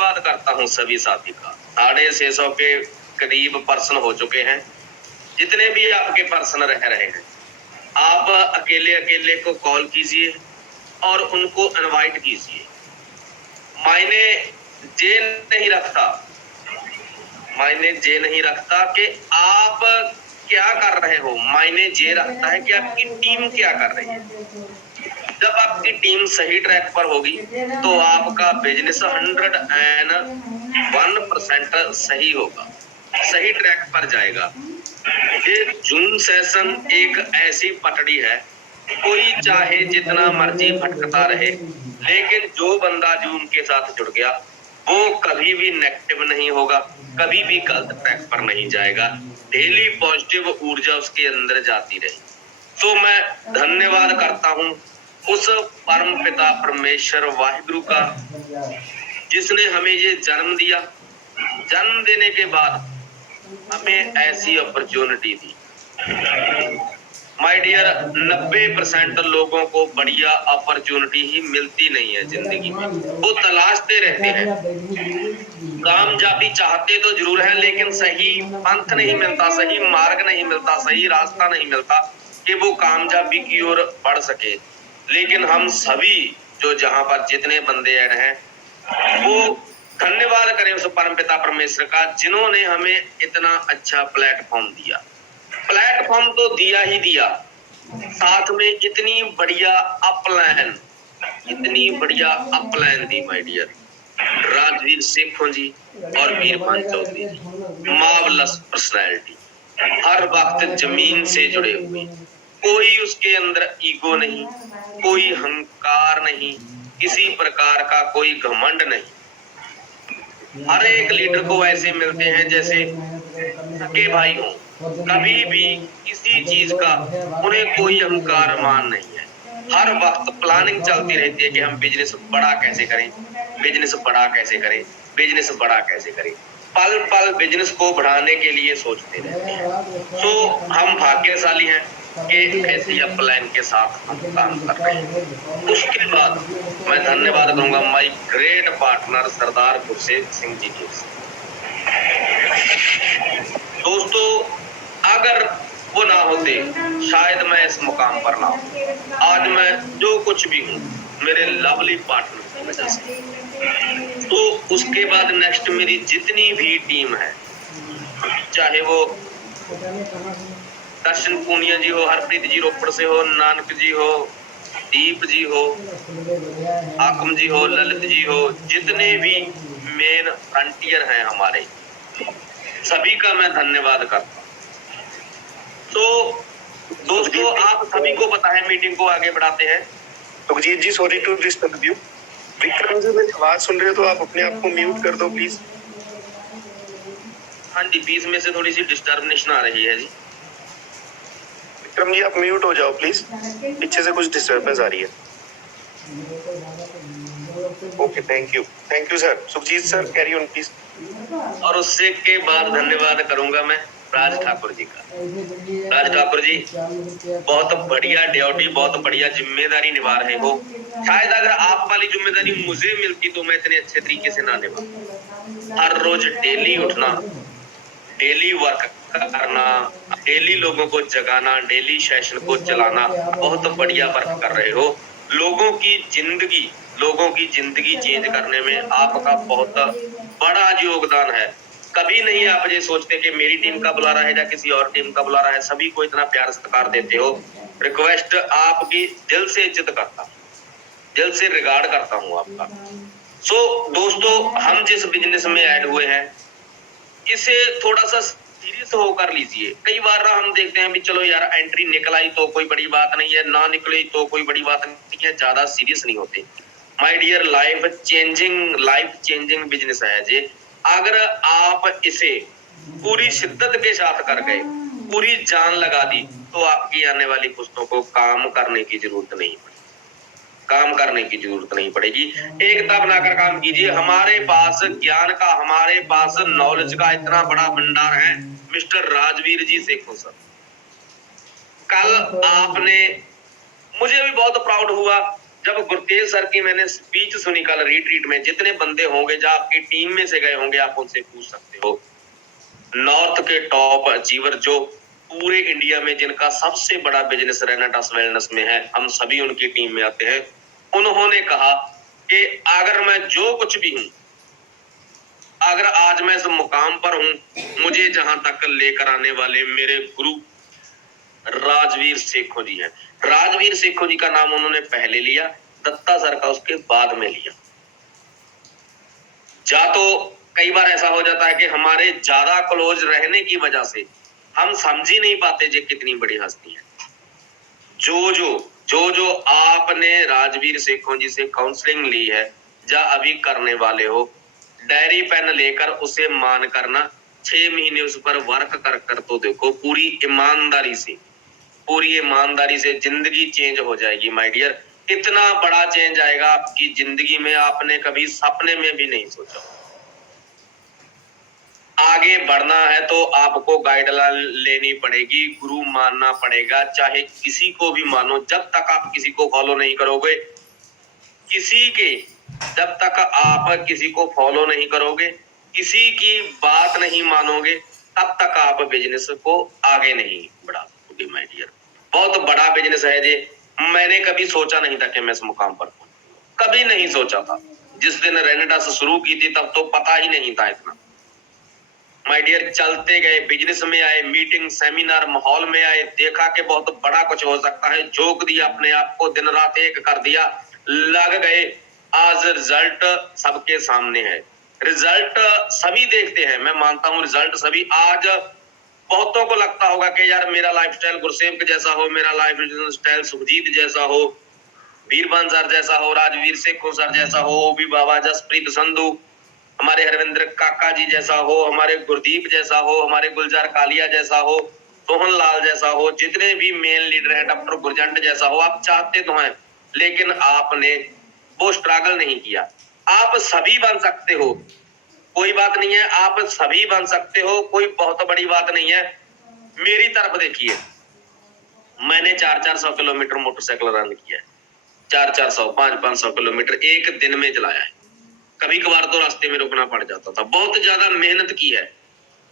धन्यवाद करता हूं सभी साथी का। 650 के करीब पर्सन हो चुके हैं। जितने भी आपके पर्सन रह रहे हैं, आप अकेले अकेले को कॉल कीजिए और उनको इनवाइट कीजिए। मायने ये नहीं रखता, मायने ये नहीं रखता कि आप क्या कर रहे हो, मायने ये रखता है कि आपकी टीम क्या कर रही है। जब आपकी टीम सही ट्रैक पर होगी तो आपका बिजनेस 101% सही होगा, सही ट्रैक पर जाएगा। ये जूम सेशन एक ऐसी पटड़ी है, कोई चाहे जितना मर्जी भटकता रहे, लेकिन जो बंदा जूम के साथ जुड़ गया वो कभी भी नेगेटिव नहीं होगा, कभी भी गलत ट्रैक पर नहीं जाएगा। डेली पॉजिटिव ऊर्जा उसके अंदर जाती रही। तो मैं धन्यवाद करता हूं उस परम पिता परमेश्वर वाहिगुरु का, जिसने हमें ये जन्म दिया। जन्म देने के बाद हमें ऐसी अपॉर्चुनिटी दी। माय डियर, 90% लोगों को बढ़िया अपॉर्चुनिटी ही मिलती नहीं है जिंदगी में। वो तलाशते रहते हैं, कामयाबी चाहते तो जरूर है, लेकिन सही पंथ नहीं मिलता, सही मार्ग नहीं मिलता, सही रास्ता नहीं मिलता कि वो कामयाबी की ओर बढ़ सके। लेकिन हम सभी जो जहां पर जितने बंदे ऐड हैं, वो धन्यवाद करें उस परमपिता परमेश्वर का, जिन्होंने हमें इतना अच्छा प्लेटफॉर्म दिया। प्लेटफॉर्म तो दिया ही दिया, साथ में इतनी बढ़िया अपलाइन, इतनी बढ़िया अपलाइन दी माय डियर। राजवीर सेखों जी और वीरपाल चौधरी जी, मार्वलस पर्सनैलिटी, हर वक्त जमीन से जुड़े हुए, कोई उसके अंदर ईगो नहीं, कोई अहंकार नहीं, किसी प्रकार का कोई घमंड नहीं। हर एक लीडर को ऐसे मिलते हैं जैसे सगे भाई हो, कभी भी किसी चीज का उन्हें कोई अहंकार मान नहीं है। हर वक्त प्लानिंग चलती रहती है कि हम बिजनेस बड़ा कैसे करें, बिजनेस बड़ा कैसे करें, बिजनेस बड़ा कैसे करें। पल पल बिजनेस को बढ़ाने के लिए सोचते रहते हैं। तो हम भाग्यशाली हैं कि ऐसी अपलाइन के साथ हम काम कर रहे हैं। उसके बाद मैं धन्यवाद दूंगा माय ग्रेट पार्टनर सरदार गुरसेव सिंह जी के। दोस्तों, अगर वो ना होते शायद मैं इस मुकाम पर ना हूं। आज मैं जो कुछ भी हूँ मेरे लवली पार्टनर की वजह से। तो उसके बाद नेक्स्ट मेरी जितनी भी टीम है, चाहे वो दर्शन पूनिया जी हो, हरप्रीत जी रोपड़ से हो, नानक जी हो, दीप जी हो, आकम जी हो, ललित जी हो, जितने भी मेन फ्रंटियर हैं हमारे, सभी का मैं धन्यवाद करता हूँ। तो दोस्तों, आप सभी को पता है मीटिंग को आगे बढ़ाते हैं। Sukhjeet ji, sorry to disturb you. Vikram ji, मेरी आवाज सुन रहे हो तो आप अपने आप को म्यूट कर दो प्लीज। हाँ जी, बीच में से थोड़ी सी डिस्टर्बेशन आ रही है जी। विक्रम जी, आप म्यूट हो जाओ प्लीज, पीछे से कुछ डिस्टर्बेंस आ रही है। Okay, thank you sir. Sukhjeet sir, carry on please. और उससे के बाद धन्यवाद करूंगा मैं राज ठाकुर जी का। राज ठाकुर जी बहुत बढ़िया ड्यूटी, बहुत बढ़िया जिम्मेदारी निभा रहे हो। शायद अगर आप वाली जिम्मेदारी मुझे मिलती तो मैं इतने अच्छे तरीके से ना निभा। हर रोज डेली उठना, डेली वर्क करना, डेली लोगों को जगाना, डेली सेशन को चलाना, बहुत बढ़िया वर्क कर रहे हो। लोगों की जिंदगी चेंज करने में आपका बहुत बड़ा योगदान है। कभी नहीं आप ये सोचते कि मेरी टीम का बुला रहा है या किसी और टीम का बुला रहा है, सभी को इतना प्यार सत्कार देते हो। रिक्वेस्ट आपकी दिल से इज्जत करता हूँ, दिल से रिगार्ड करता हूँ आपका। दोस्तों, हम जिस बिजनेस में ऐड हुए हैं, इसे थोड़ा सा सीरियस होकर लीजिए। कई बार ना हम देखते हैं भी चलो यार एंट्री निकल आई तो कोई बड़ी बात नहीं है, ना निकली तो कोई बड़ी बात नहीं है, ज्यादा सीरियस नहीं होते। My dear, life changing business है जी। अगर आप इसे पूरी शिद्दत के साथ कर गए, पूरी जान लगा दी, तो आपकी आने वाली पुस्तकों को काम करने की जरूरत नहीं पड़ेगी। एकता बनाकर काम कीजिए। हमारे पास ज्ञान का, हमारे पास नॉलेज का इतना बड़ा भंडार है मिस्टर राजवीर जी सेखों सर। कल आपने, मुझे भी बहुत प्राउड हुआ जब गुरतेज सर की मैंने स्पीच सुनी कल रिट्रीट में, जितने बंदे होंगे जो आपकी टीम में से गए होंगे, आप उनसे पूछ सकते हो, नॉर्थ के टॉप अचीवर जो पूरे इंडिया में जिनका सबसे बड़ा बिजनेस रेनेटास वेलनेस में है, हम सभी उनकी टीम में आते हैं। उन्होंने कहा कि अगर मैं जो कुछ भी हूं, अगर आज मैं इस मुकाम पर हूं, मुझे जहां तक लेकर आने वाले मेरे गुरु राजवीर सेखों जी हैं। राजवीर सेखों जी का नाम उन्होंने पहले लिया, दत्ता सर का उसके बाद में लिया। जा तो कई बार ऐसा हो जाता है कि हमारे ज्यादा क्लोज रहने की वजह से हम समझ ही नहीं पाते जे कितनी बड़ी हस्ती है। जो आपने राजवीर सेखों जी से काउंसलिंग ली है, जा अभी करने वाले हो, डायरी पेन लेकर उसे मान करना, 6 महीने उस पर वर्क कर तो देखो, पूरी ईमानदारी से जिंदगी चेंज हो जाएगी माय डियर। इतना बड़ा चेंज आएगा आपकी जिंदगी में, आपने कभी सपने में भी नहीं सोचा। आगे बढ़ना है तो आपको गाइडलाइन लेनी पड़ेगी, गुरु मानना पड़ेगा, चाहे किसी को भी मानो। जब तक आप किसी को फॉलो नहीं करोगे, जब तक आप किसी को फॉलो नहीं करोगे, किसी की बात नहीं मानोगे, तब तक आप बिजनेस को आगे नहीं बढ़ा सकोगे माय डियर। बहुत बड़ा बिजनेस है ये, मैंने कभी सोचा नहीं था कि मैं इस मुकाम पर हूं, कभी नहीं सोचा था। जिस दिन रेनेटास शुरू की थी तब तो पता ही नहीं था इतना माय डियर। चलते गए, बिजनेस में आए, मीटिंग सेमिनार माहौल में आए, देखा कि बहुत बड़ा कुछ हो सकता है, झोंक दिया अपने आप को, दिन रात एक कर दिया, लग गए। आज रिजल्ट सबके सामने है, रिजल्ट सभी देखते हैं, मैं मानता हूं रिजल्ट सभी। आज बहुतों को लगता होगा कि यार मेरा लाइफस्टाइल गुरसेवक जैसा हो, मेरा लाइफस्टाइल सुखजीत जैसा हो, वीरबन सर जैसा हो, राजवीर सेखों सर जैसा हो, ओबी बाबा, जसप्रीत संधू, हमारे हरविंद्र काका जी जैसा हो, हमारे गुरदीप जैसा हो, हमारे गुलजार कालिया जैसा हो, सोहन लाल जैसा हो, जितने भी मेन लीडर हैं, डॉक्टर गुरजंट जैसा हो। आप चाहते तो हैं, लेकिन आपने वो स्ट्रगल नहीं किया। आप सभी बन सकते हो, कोई बात नहीं है, आप सभी बन सकते हो, कोई बहुत बड़ी बात नहीं है। मेरी तरफ देखिए, मैंने 400 किलोमीटर मोटरसाइकिल रन किया है, 400 500 किलोमीटर एक दिन में चलाया है। कभी कभार तो रास्ते में रुकना पड़ जाता था, बहुत ज्यादा मेहनत की है,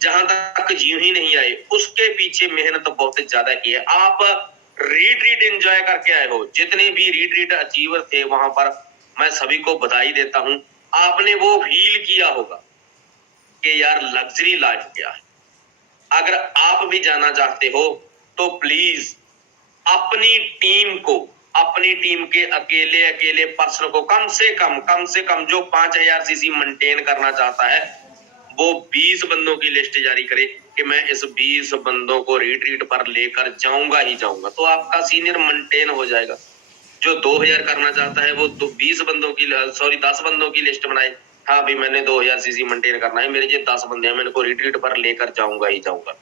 जहां तक जीव ही नहीं आए उसके पीछे मेहनत बहुत ज्यादा की है। आप रिट्रीट एंजॉय करके आए हो, जितने भी रिट्रीट अचीवर थे वहां पर, मैं सभी को बधाई देता हूं। आपने वो फील किया होगा कि यार लग्जरी लाइफ क्या है। अगर आप भी जाना चाहते हो तो प्लीज अपनी टीम के अकेले पर्सन को कम से कम जो 5000 सीसी मेंटेन करना चाहता है, वो 20 बंदों की लिस्ट जारी करे कि मैं इस 20 बंदों को रिट्रीट पर लेकर जाऊंगा ही जाऊंगा, तो आपका सीनियर मेंटेन हो जाएगा। जो 2000 करना चाहता है वो 10 बंदों की लिस्ट बनाए, हाँ भी मैंने 2000 सीसी मेंटेन करना है, मेरे जो 10 बंदे हैं, मैं इनको रिट्रीट पर लेकर जाऊंगा ही जाऊंगा।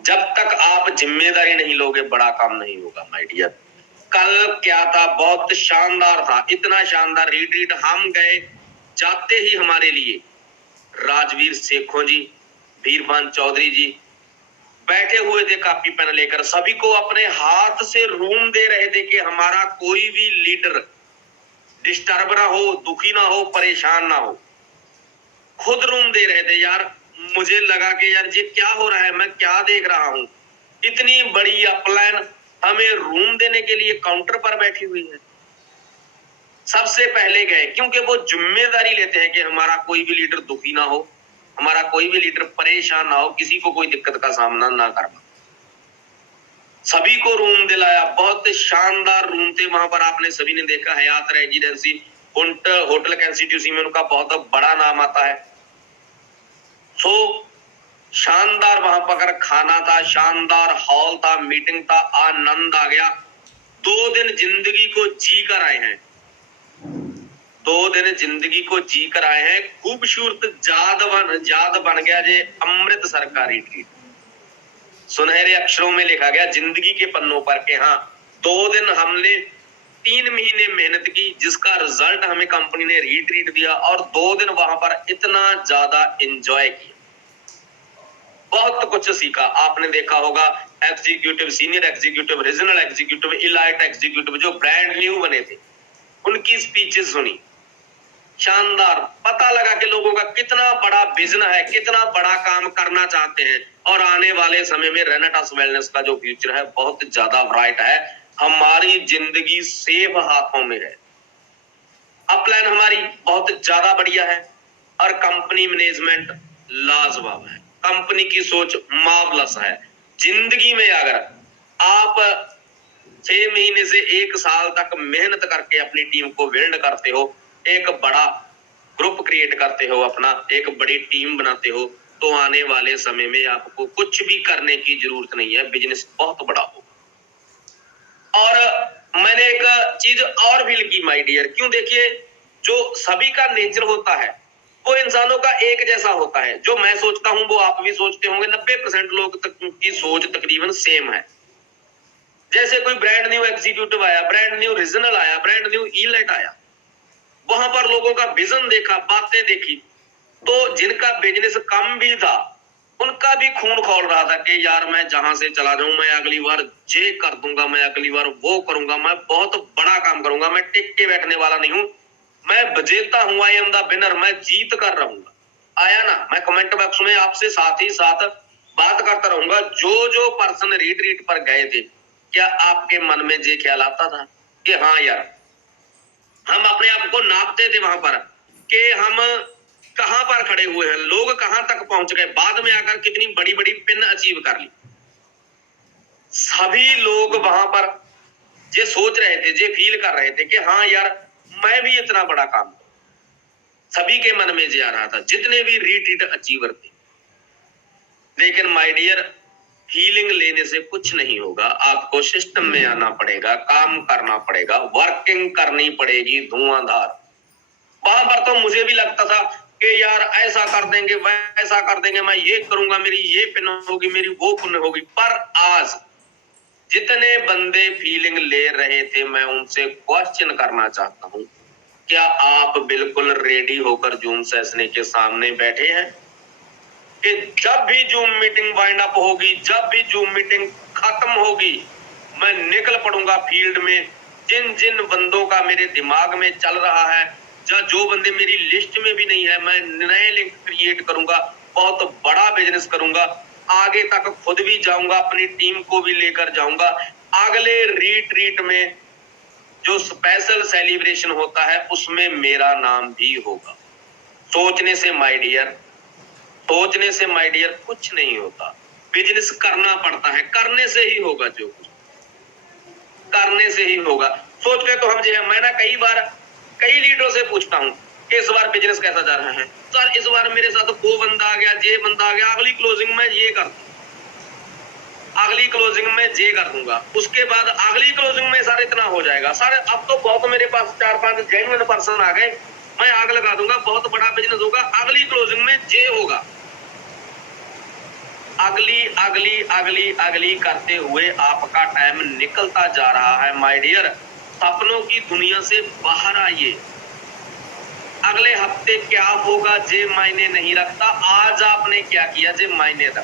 जब तक आप जिम्मेदारी नहीं लोगे, बड़ा काम नहीं होगा माय डियर। कल क्या था, बहुत शानदार था, इतना शानदार रिट्रीट, हम गए, जाते ही हमारे लिए राजवीर सेखों जी, वीरबान चौधरी जी बैठे हुए थे कॉपी पेन लेकर, सभी को अपने हाथ से रूम दे रहे थे कि हमारा कोई भी लीडर डिस्टर्ब ना हो, दुखी ना हो, परेशान ना हो, खुद रूम दे रहे थे। यार मुझे लगा कि यार ये क्या हो रहा है, मैं क्या देख रहा हूं, इतनी बड़ी अपलाइन हमें रूम देने के लिए काउंटर पर बैठी हुई है। सबसे पहले गए, क्योंकि वो जिम्मेदारी लेते हैं कि हमारा कोई भी लीडर दुखी ना हो, हमारा कोई भी लीडर परेशान ना हो, किसी को कोई दिक्कत का सामना ना करना। सभी को रूम दिलाया, बहुत शानदार रूम थे वहां पर, आपने सभी ने देखा, हयात रेजिडेंसी होटल कंस्टिट्यूसी में उनका बहुत बड़ा नाम आता है। सो शानदार वहां पर खाना था, शानदार हॉल था, मीटिंग था, आनंद आ गया। 2 दिन जिंदगी को जी कर आए हैं, 2 दिन जिंदगी को जी कर आए हैं। खूबसूरत याद बन गया जे अमृतसर का रिट्रीट, सुनहरे अक्षरों में लिखा गया जिंदगी के पन्नों पर के हाँ 2 दिन हमने 3 महीने मेहनत की, जिसका रिजल्ट हमें कंपनी ने रिट्रीट दिया, और 2 दिन वहां पर इतना ज्यादा एंजॉय किया, बहुत कुछ सीखा। आपने देखा होगा executive, senior executive, regional executive, elite executive जो ब्रांड न्यू बने थे, उनकी स्पीचेस सुनी, शानदार, पता लगा कि लोगों का कितना बड़ा विजन है, कितना बड़ा काम करना चाहते हैं और आने वाले समय में रेनेटास वेलनेस का जो फ्यूचर है बहुत ज्यादा ब्राइट है। हमारी जिंदगी सेफ हाथों में है, अपलाइन हमारी बहुत ज्यादा बढ़िया है और कंपनी मैनेजमेंट लाजवाब है, कंपनी की सोच मार्वलस है। जिंदगी में अगर आप 6 महीने से 1 साल तक मेहनत करके अपनी टीम को बिल्ड करते हो, एक बड़ा ग्रुप क्रिएट करते हो, अपना एक बड़ी टीम बनाते हो, तो आने वाले समय में आपको कुछ भी करने की जरूरत नहीं है, बिजनेस बहुत बड़ा होगा। और मैंने एक चीज और फील की माय डियर, क्यों, देखिए जो सभी का नेचर होता है वो इंसानों का एक जैसा होता है। जो मैं सोचता हूं वो आप भी सोचते होंगे, 90% लोग की सोच तकरीबन सेम है। जैसे कोई ब्रांड न्यू एग्जीक्यूटिव आया, ब्रांड न्यू रीजनल आया, ब्रांड न्यू ईलेट आया, वहां पर लोगों का विजन देखा, बातें देखी, तो जिनका बिजनेस कम भी था उनका भी खून खोल रहा था कि यार मैं जहां से चला जाऊं, मैं अगली बार ये कर दूंगा, मैं अगली बार वो करूंगा, मैं बहुत बड़ा काम करूंगा, मैं टिक के बैठने वाला नहीं हूं, मैं विजेता हूं, आई एम द विनर, मैं जीत कर रहूंगा। आया ना, मैं कमेंट बॉक्स में आपसे साथ ही साथ बात करता रहूंगा। जो जो पर्सन रीट्रीट पर गए थे, क्या आपके मन में ये ख्याल आता था कि हाँ यार, हम अपने आप को नापते थे वहां पर कि हम कहां पर खड़े हुए हैं, लोग कहां तक पहुंच गए, बाद में आकर कितनी बड़ी बड़ी पिन अचीव कर ली। सभी लोग वहां पर ये सोच रहे थे, ये फील कर रहे थे कि हाँ यार मैं भी इतना बड़ा काम करूं। सभी के मन में ये आ रहा था, जितने भी रीट्रीट अचीवर थे। लेकिन माय डियर, फीलिंग लेने से कुछ नहीं होगा, आपको सिस्टम में आना पड़ेगा, काम करना पड़ेगा, वर्किंग करनी पड़ेगी धुआंधार। वहां पर तो मुझे भी लगता था कि यार ऐसा कर देंगे, वैसा कर देंगे, मैं ये करूंगा, मेरी ये पिन होगी, मेरी वो पिन होगी। पर आज जितने बंदे फीलिंग ले रहे थे, मैं उनसे क्वेश्चन करना चाहता हूं, क्या आप बिल्कुल रेडी होकर जूम सेशन के सामने बैठे हैं कि जब भी जूम मीटिंग वाइंड अप होगी, जब भी जूम मीटिंग खत्म होगी, मैं निकल पड़ूंगा फील्ड में। जिन जिन बंदों का मेरे दिमाग में चल रहा है, जो बंदे मेरी लिस्ट में भी नहीं है, मैं नए लिंक क्रिएट करूंगा, बहुत बड़ा बिजनेस करूंगा, आगे तक खुद भी जाऊंगा, अपनी टीम को भी लेकर जाऊंगा। अगले रीट्रीट में जो स्पेशल सेलिब्रेशन होता है उसमें मेरा नाम भी होगा। सोचने से माय डियर, सोचने से माय डियर कुछ नहीं होता, बिजनेस करना पड़ता है, करने से ही होगा, जो कुछ करने से ही होगा। सोच के तो हम जो है, मैं ना कई बार कई लीडरों से पूछता हूं कि इस बार बिजनेस कैसा जा रहा है, सर इस बार मेरे साथ वो बंदा आ गया, ये बंदा आ गया, अगली क्लोजिंग में ये कर, अगली क्लोजिंग में ये कर दूंगा, उसके बाद अगली क्लोजिंग में सर इतना हो जाएगा, सर अब तो बहुत मेरे पास 4-5 जेन्युइन पर्सन आ गए, मैं आग लगा दूंगा, बहुत बड़ा बिजनेस होगा, अगली क्लोजिंग में ये होगा। अगली अगली अगली अगली करते हुए आपका टाइम निकलता जा रहा है माय डियर। सपनों की दुनिया से बाहर आइए। अगले हफ्ते क्या होगा ये मायने नहीं रखता, आज आपने क्या किया ये मायने रखता,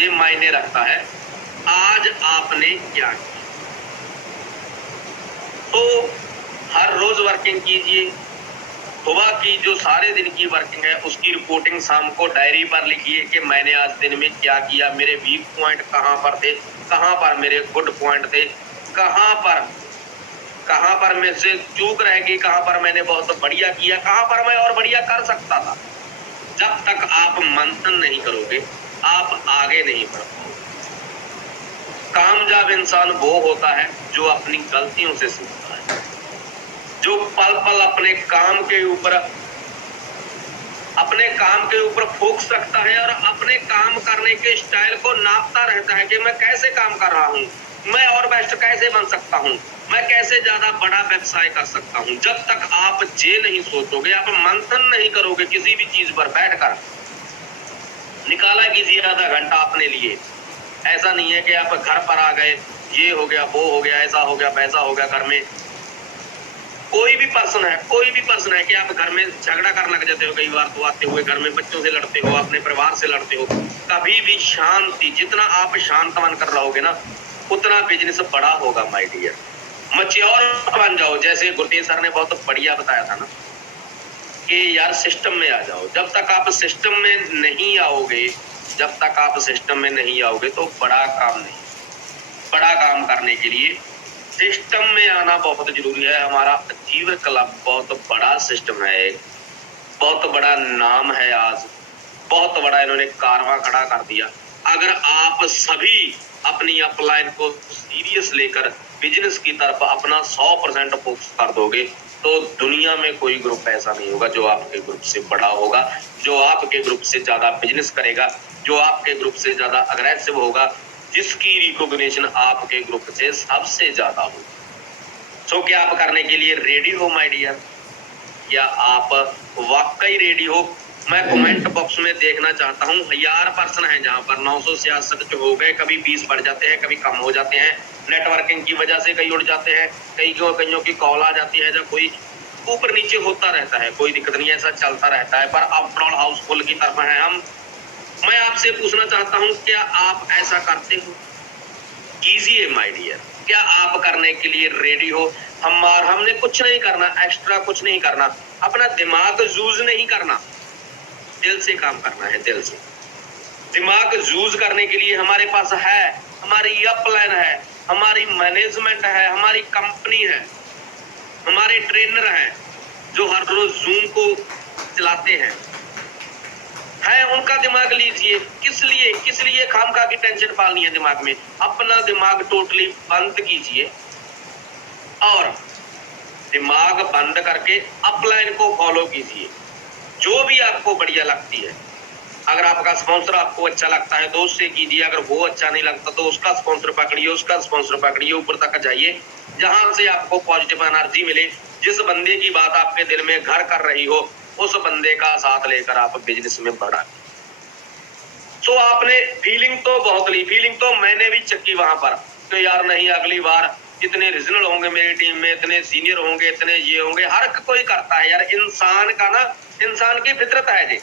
ये मायने रखता है आज आपने क्या किया। तो हर रोज वर्किंग कीजिए, सुबह की जो सारे दिन की वर्किंग है उसकी रिपोर्टिंग शाम को डायरी पर लिखिए कि मैंने आज दिन में क्या किया, मेरे वीक पॉइंट कहां पर थे, कहां पर मेरे गुड पॉइंट थे, कहां पर मेरे से चूक रह गई, कहां पर मैंने बहुत बढ़िया किया, कहां पर मैं और बढ़िया कर सकता था। जब तक आप मंथन नहीं करोगे आप आगे नहीं बढ़ पाओगे। कामयाब इंसान वो होता है जो अपनी गलतियों से सीखता है, जो पल पल अपने काम के ऊपर फोकस रखता है और अपने काम करने के स्टाइल को नापता रहता है कि मैं कैसे काम कर रहा हूं, मैं और बेस्ट कैसे बन सकता हूं, मैं कैसे ज्यादा बड़ा व्यवसाय कर सकता हूं। जब तक आप ये नहीं सोचोगे, आप मंथन नहीं करोगे किसी भी चीज पर बैठकर, निकाला कीजिए आधा घंटा अपने लिए। ऐसा नहीं है कि आप घर पर आ गए, ये हो गया, वो हो गया, ऐसा हो गया, वैसा हो गया। घर में कोई भी पर्सन है कि आप घर में झगड़ा करने लग जाते हो, कई बार तो आते हुए घर में बच्चों से लड़ते हो, अपने परिवार से लड़ते हो। कभी भी शांति, जितना आप शांत बनकर रहोगे ना उतना बिजनेस बड़ा होगा माय डियर। मैच्योर बन जाओ। जैसे गुरतेज सर ने बहुत बढ़िया बताया था ना कि यार सिस्टम में आ जाओ। जब तक आप सिस्टम में नहीं आओगे, जब तक आप सिस्टम में नहीं आओगे तो बड़ा काम नहीं। बड़ा काम करने के लिए सिस्टम में आना बहुत जरूरी है। हमारा जीवन क्लब बहुत बड़ा सिस्टम है, बहुत बड़ा नाम है। आज बहुत बड़ा इन्होंने कारवां खड़ा कर दिया। अगर आप सभी अपनी अपलाइन को सीरियस लेकर बिजनेस की तरफ अपना 100% फोकस कर दोगे तो दुनिया में कोई ग्रुप ऐसा नहीं होगा जो आपके ग्रुप से बड़ा होगा, जो आपके ग्रुप से ज्यादा बिजनेस करेगा, जो आपके ग्रुप से ज्यादा अग्रेसिव होगा, जिसकी रिकॉग्निशन आपके ग्रुप से सबसे ज्यादा होगी। सो क्या आप करने के लिए रेडी हो माय डियर? क्या आप वाकई रेडी हो? मैं कमेंट बॉक्स में देखना चाहता हूँ। 1000 है जहाँ पर 966 जो हो गए, कभी 20 बढ़ जाते हैं, कभी कम हो जाते हैं, नेटवर्किंग की वजह से कई उड़ जाते हैं, कईयों की कॉल आ जाती है, जब कोई ऊपर नीचे होता रहता है, कोई दिक्कत नहीं, ऐसा चलता रहता है। पर अपनॉल हाउसफुल की तरफ है हम। मैं आपसे पूछना चाहता हूँ, क्या आप ऐसा करते हो? कीजिए माय डियर। क्या आप करने के लिए रेडी हो? हमने कुछ नहीं करना, एक्स्ट्रा कुछ नहीं करना, अपना दिमाग यूज नहीं करना, दिल से काम करना है। दिल से दिमाग यूज करने के लिए हमारे पास है, हमारी अपलाइन है, हमारी मैनेजमेंट है, हमारी कंपनी है, हमारे ट्रेनर हैं जो हर रोज जूम को चलाते हैं, उनका दिमाग लीजिए। किस लिए खामखा की टेंशन पालनी है दिमाग में? अपना दिमाग टोटली बंद कीजिए और दिमाग बंद करके अपलाइन को फॉलो कीजिए। जो भी आपको बढ़िया लगती है, अगर आपका स्पॉन्सर आपको अच्छा लगता है तो उससे कीजिए, अगर वो अच्छा नहीं लगता तो उसका स्पॉन्सर पकड़िए, ऊपर तक जाइए जहां से आपको पॉजिटिव एनर्जी मिले। जिस बंदे की बात आपके दिल में घर कर रही हो, उस बंदे का साथ लेकर आप बिजनेस में बढ़ाएं। तो आपने फीलिंग तो बहुत ली, फीलिंग तो मैंने भी चक्की वहां पर, तो यार नहीं, अगली बार इतने रीजनल होंगे मेरी टीम में, इतने सीनियर होंगे, इतने ये होंगे। हर कोई करता है यार, इंसान का ना, इंसान की फितरत है जी।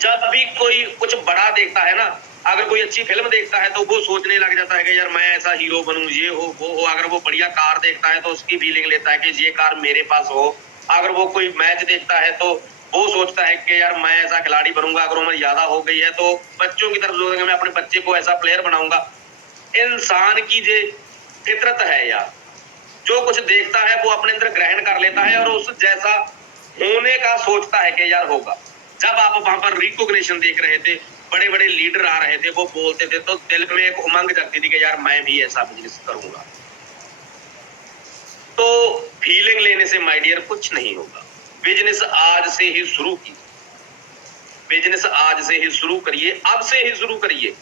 जब भी कोई कुछ बड़ा देखता है ना, अगर कोई अच्छी फिल्म देखता है तो वो सोचने लग जाता है कि यार मैं ऐसा हीरो बनूं, ये हो वो हो। अगर वो बढ़िया कार देखता है तो उसकी फीलिंग लेता है कि ये कार मेरे पास हो। अगर वो कोई मैच देखता है तो वो सोचता है कि यार मैं ऐसा खिलाड़ी बनूंगा। अगर उम्र ज्यादा हो गई है तो बच्चों की तरफ सोचेंगे मैं अपने बच्चे को ऐसा प्लेयर बनाऊंगा। इंसान की जो फितरत है यार, जो कुछ देखता है वो अपने अंदर ग्रहण कर लेता है और उस जैसा होने का सोचता है कि यार होगा। जब आप वहां पर रिकॉग्निशन देख रहे थे, बड़े बड़े लीडर आ रहे थे, वो बोलते थे, तो दिल में एक उमंग जगती थी कि यार मैं भी ऐसा बिजनेस करूंगा। तो फीलिंग लेने से माय डियर कुछ नहीं होगा। बिजनेस आज से ही शुरू कीजिए, बिजनेस आज से ही शुरू करिए, अब से ही शुरू करिए,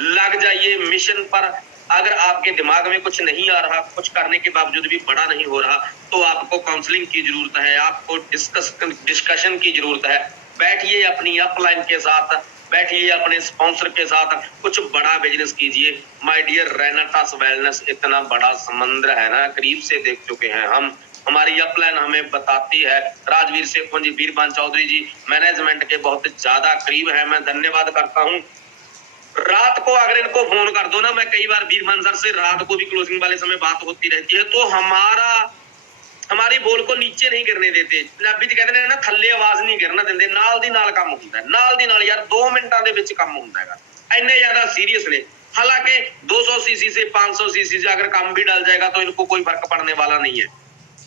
लग जाइए मिशन पर। अगर आपके दिमाग में कुछ नहीं आ रहा, कुछ करने के बावजूद भी बड़ा नहीं हो रहा, तो आपको काउंसलिंग की जरूरत है, आपको डिस्कशन की जरूरत है। बैठिए अपनी अपलाइन के साथ, बैठिए अपने स्पॉन्सर के साथ, कुछ बड़ा बिजनेस कीजिए। माय डियर, रेनाटास वेलनेस इतना बड़ा समंदर है ना, करीब से देख चुके हैं हम। हमारी अपलाइन हमें बताती है। राजवीर शेखों जी, बीरबान चौधरी जी मैनेजमेंट के बहुत ज्यादा करीब है। मैं धन्यवाद करता हूँ। रात को अगर इनको फोन कर दो ना, मैं कई बार बीरमान सर से रात को भी क्लोजिंग वाले समय बात होती रहती है, तो हमारी बोल को नीचे नहीं गिरने देते। पंजाबी कहते हैं ना, थल्ले आवाज नहीं गिरना देंगे। नाल दी नाल काम होता है, नाल दी नाल यार 2 मिनटां दे विच काम होता है। इन्ने ज्यादा सीरियस ने। हालांकि 200 सीसी से 500 सीसी से अगर काम भी डाल जाएगा तो इनको कोई फर्क पड़ने वाला नहीं है।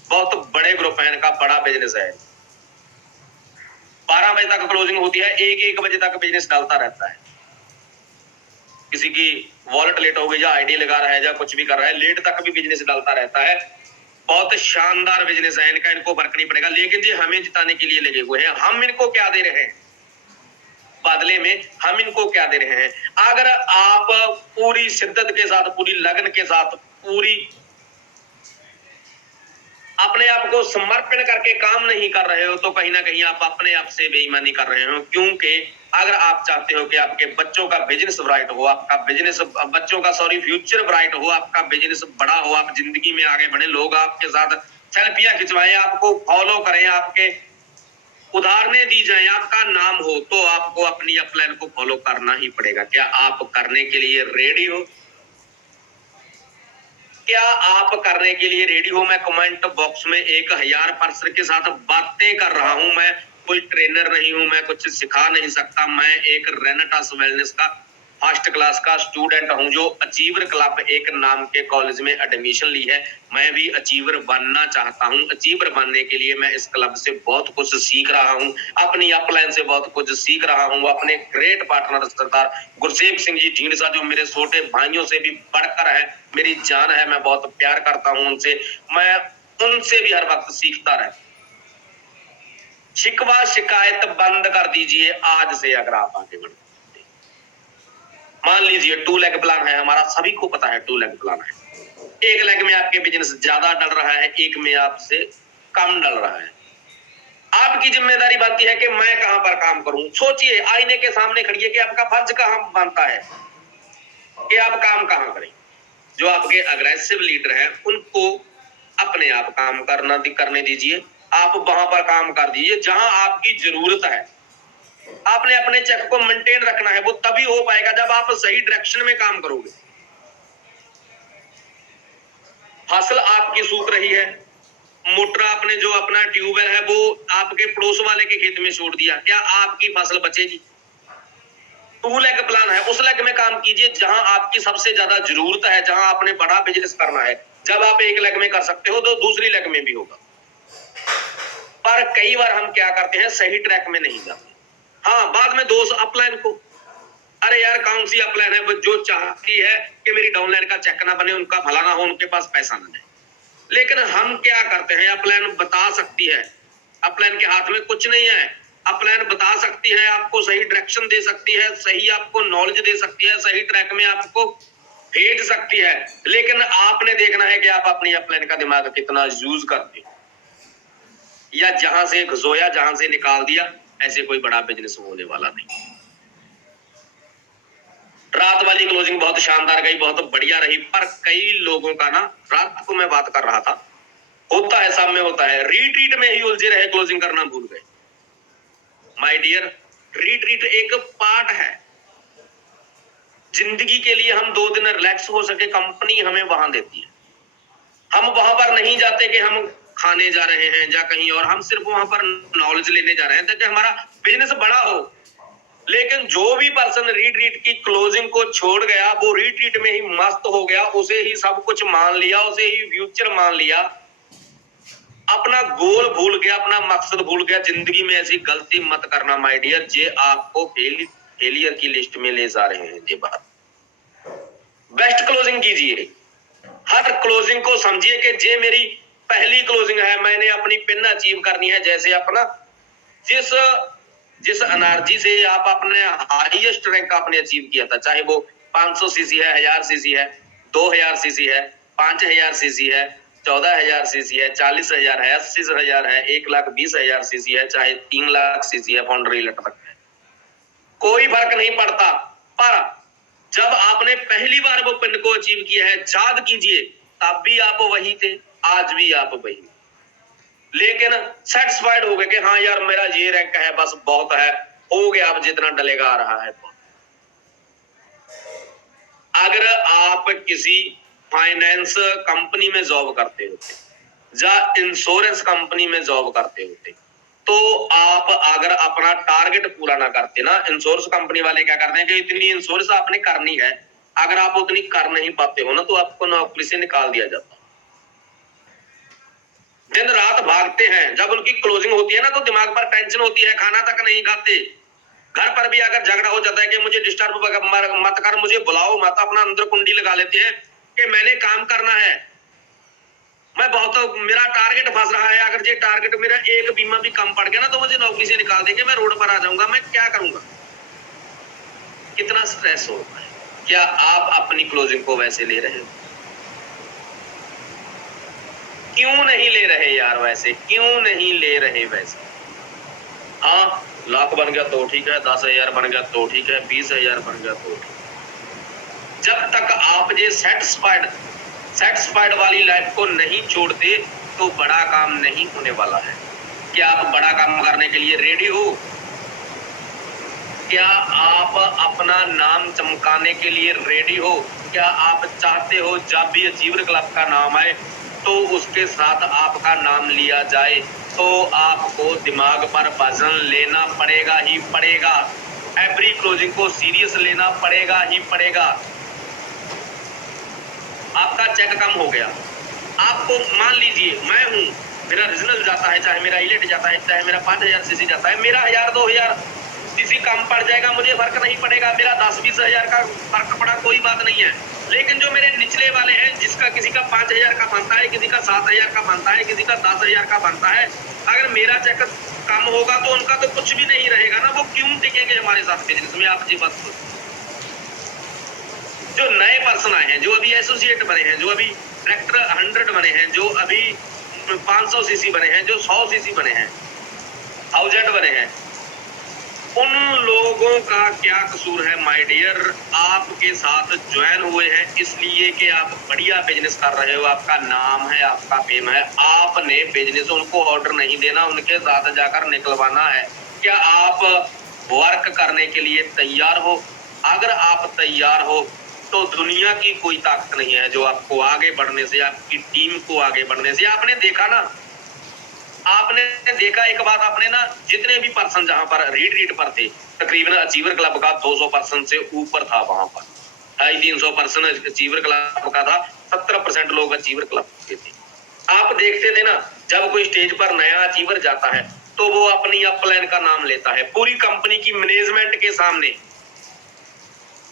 बहुत बड़े ग्रुप है, इनका बड़ा बिजनेस है। 12 बजे तक क्लोजिंग होती है, 1 बजे तक बिजनेस डालता रहता है। किसी की वॉलेट लेट हो गई, या आईडी लगा रहा है, या कुछ भी कर रहा है, लेट तक भी बिजनेस डालता रहता है। बहुत शानदार बिजनेस है इनका, इनको फर्क नहीं पड़ेगा। लेकिन जी हमें जिताने के लिए लगे हुए हैं। हम इनको क्या दे रहे हैं बदले में? हम इनको क्या दे रहे हैं? अगर आप पूरी शिद्दत के साथ, पूरी लगन के साथ, पूरी अपने आप को समर्पण करके काम नहीं कर रहे हो, तो कहीं ना कहीं आप अपने आप से बेईमानी कर रहे हो। क्योंकि अगर आप चाहते हो कि आपके बच्चों का बिजनेस ब्राइट हो, आपका बिजनेस फ्यूचर ब्राइट हो, आपका बिजनेस बड़ा हो, आप जिंदगी में आगे बढ़े, लोग आपके साथ सेल्फियां खिंचवाएं, आपको फॉलो करें, आपके उदाहरणें दी जाए, आपका नाम हो, तो आपको अपनी अपलाइन को फॉलो करना ही पड़ेगा। क्या आप करने के लिए रेडी हो? क्या आप करने के लिए रेडी हो? मैं कमेंट बॉक्स में 1000 पर्सन के साथ बातें कर रहा हूं। मैं कोई ट्रेनर नहीं हूं, मैं कुछ सिखा नहीं सकता। मैं एक रेनेटास वेलनेस का फर्स्ट क्लास का स्टूडेंट हूं जो अचीवर क्लब एक नाम के कॉलेज में एडमिशन ली है। मैं भी अचीवर बनना चाहता हूं। अचीवर बनने के लिए मैं इस क्लब से बहुत कुछ सीख रहा हूं, अपनी अपलाइन से बहुत कुछ सीख रहा हूं, अपने ग्रेट पार्टनर सरदार गुरसेव सिंह जी ढींढसा जो मेरे छोटे भाइयों से भी बढ़कर है, मेरी जान है, मैं बहुत प्यार करता हूं उनसे। मैं उनसे भी हर वक्त सीखता रहता। शिकवा शिकायत बंद कर दीजिए आज से अगर आप आगे बढ़ते। मान लीजिए 2 लेग प्लान है हमारा, सभी को पता है 2 लेग प्लान है। एक लेग में आपके बिजनेस ज्यादा डल रहा है, एक में आपसे कम डल रहा है। आपकी जिम्मेदारी बनती है कि मैं कहां पर काम करूं। सोचिए, आईने के सामने खड़िए कि आपका फर्ज कहां बनता है कि आप काम कहां करें। जो आपके अग्रेसिव लीडर हैं उनको अपने आप काम करने दीजिए। आप वहां पर काम कर दीजिए जहां आपकी जरूरत है। आपने अपने चेक को मेंटेन रखना है, वो तभी हो पाएगा जब आप सही डायरेक्शन में काम करोगे। फसल आपकी सूख रही है, मोटर आपने जो अपना ट्यूबवेल है वो आपके पड़ोस वाले के खेत में छोड़ दिया, क्या आपकी फसल बचेगी? 2 लेग प्लान है, उस लेग में काम कीजिए जहां आपकी सबसे ज्यादा जरूरत है, जहां आपने बड़ा बिजनेस करना है। जब आप एक लेग में कर सकते हो तो दूसरी लेग में भी होगा। पर कई बार हम क्या करते हैं, सही ट्रैक में नहीं जाते। हाँ, बाद में दोष अपलाइन को, अरे यार कौन सी अपलाइन है जो चाहती है कि मेरी डाउनलाइन का चेक ना बने, उनका भला ना हो, उनके पास पैसा ना जाए। लेकिन हम क्या करते हैं, अपलाइन बता सकती है, अपलाइन के हाथ में कुछ नहीं है। अपलाइन बता सकती है, आपको सही डायरेक्शन दे सकती है, सही आपको नॉलेज दे सकती है, सही ट्रैक में आपको भेज सकती है। लेकिन आपने देखना है कि आप अपनी अपलाइन का दिमाग कितना यूज करते हो, या जहां से घुसोया जहां से निकाल दिया, ऐसे कोई बड़ा बिजनेस होने वाला नहीं। रात वाली क्लोजिंग बहुत शानदार गई, बहुत बढ़िया रही, पर कई लोगों का ना, रात को मैं बात कर रहा था, होता है सब में होता है, रीट्रीट में ही उलझे रहे, क्लोजिंग करना भूल गए। माय डियर, रीट्रीट एक पार्ट है जिंदगी के लिए। हम 2 दिन रिलैक्स हो सके, कंपनी हमें वहां देती है। हम वहां पर नहीं जाते कि हम खाने जा रहे हैं या कहीं और, हम सिर्फ वहां पर नॉलेज लेने जा रहे हैं ताकि हमारा बिजनेस बड़ा हो। लेकिन जो भी पर्सन रीट्रीट की क्लोजिंग को छोड़ गया, वो रीट्रीट में ही मस्त हो गया, उसे ही सब कुछ मान लिया, उसे ही फ्यूचर मान लिया, अपना गोल भूल गया, अपना मकसद भूल गया। जिंदगी में ऐसी गलती मत करना माय डियर, जे आपको फेलियर की लिस्ट में ले जा रहे हैं। ये बात, बेस्ट क्लोजिंग कीजिए। हर क्लोजिंग को समझिए कि जे मेरी पहली क्लोजिंग है, मैंने अपनी पिन अचीव करनी है। जैसे अपना जिस एनर्जी से आप अपने हाईएस्ट रैंक आपने अचीव किया था, चाहे वो 500 सीसी है, 1000 सीसी है, 2000 सीसी है, 5000 सीसी है, 14000 सीसी है, 40000 है, 80000 है, 1,20,000 सीसी है, चाहे 3 लाख सीसी है, फाउंड्री लेटर तक है, कोई फर्क नहीं पड़ता। पर जब आपने पहली बार वो पिन को अचीव किया है, याद कीजिए, तब भी आप वही थे, आज भी आप वही। लेकिन सेटिस्फाइड हो गए कि हाँ यार मेरा ये रैंक है, बस बहुत है, हो गया, अब जितना डलेगा आ रहा है। अगर आप किसी फाइनेंस कंपनी में जॉब करते होते या इंश्योरेंस कंपनी में जॉब करते होते, तो आप अगर अपना टारगेट पूरा ना करते ना, इंश्योरेंस कंपनी वाले क्या करते हैं कि इतनी इंश्योरेंस आपने करनी है, अगर आप उतनी कर नहीं पाते हो ना, तो आपको नौकरी से निकाल दिया जाता है। दिन रात भागते हैं, जब उनकी क्लोजिंग होती है ना, तो दिमाग पर टेंशन होती है, खाना तक नहीं खाते। घर पर भी अगर झगड़ा हो जाता है कि मुझे डिस्टर्ब मत कर, मुझे बुलाओ मत, अपना अंदर कुंडी लगा लेते हैं कि मैंने काम करना है, मैं बहुत, मेरा टारगेट फंस रहा है, अगर ये टारगेट मेरा एक बीमा भी कम पड़ गया ना, तो मुझे नौकरी से निकाल देंगे, मैं रोड पर आ जाऊंगा, मैं क्या करूंगा। कितना स्ट्रेस होता है। क्या आप अपनी क्लोजिंग को वैसे ले रहे हो? क्यों नहीं ले रहे यार वैसे, क्यों नहीं ले रहे वैसे? हाँ, लाख बन गया तो ठीक है, 10,000 बन गया तो ठीक है, 20,000 बन गया तो ठीक। जब तक आप ये सेटिस्फाइड वाली लाइफ को नहीं छोड़ते, तो बड़ा काम नहीं होने वाला है। क्या आप बड़ा काम करने के लिए रेडी हो? क्या आप अपना नाम चमकाने के लिए रेडी हो? क्या आप चाहते हो जब भी अचीवर क्लब का नाम आए तो उसके साथ आपका नाम लिया जाए, तो आपको दिमाग पर वजन लेना पड़ेगा ही पड़ेगा। एवरी क्लोजिंग को सीरियस लेना पड़ेगा ही पड़ेगा। आपका चेक कम हो गया, आपको मान लीजिए मैं हूं, मेरा रीजनल जाता है, चाहे मेरा इलेट जाता है, चाहे मेरा 5000 सीसी जाता है, मेरा 1000 2000 सीसी कम पड़ जाएगा, मुझे फर्क नहीं पड़ेगा। मेरा 10-20 हजार का फर्क पड़ा कोई बात नहीं है। लेकिन जो मेरे निचले वाले हैं, जिसका किसी का 5000 का बनता है, किसी का 7000 का बनता है, किसी का 10,000 का बनता है, अगर मेरा चेक कम होगा तो उनका तो कुछ भी नहीं रहेगा ना। वो क्यों टिकेंगे हमारे साथ बिजनेस में? आप जी बात सोचो। जो नए पर्सन आए हैं, जो अभी एसोसिएट बने हैं, जो अभी ट्रैक्टर 100 बने हैं, जो अभी 500 सीसी बने हैं, जो 100 सीसी बने हैं, 1000 बने हैं, उन लोगों का क्या कसूर है माय डियर? आपके साथ ज्वाइन हुए हैं इसलिए कि आप बढ़िया बिजनेस कर रहे हो, आपका नाम है, आपका फेम है, आपने बिजनेस उनको ऑर्डर नहीं देना, उनके साथ जाकर निकलवाना है। क्या आप वर्क करने के लिए तैयार हो? अगर आप तैयार हो तो दुनिया की कोई ताकत नहीं है जो आपको आगे बढ़ने से, आपकी टीम को आगे बढ़ने से। आपने देखा ना, आपने देखा एक बात, आपने ना जितने भी पर्सन जहां पर रीट पर थे, तकरीबन अचीवर क्लब का 200 पर्सन से ऊपर था, वहां पर 250-300 पर्सन अचीवर क्लब का था, 70% लोग अचीवर क्लब के थे। आप देखते थे ना, जब कोई स्टेज पर नया अचीवर जाता है तो वो अपनी अपलाइन का नाम लेता है पूरी कंपनी की मैनेजमेंट के सामने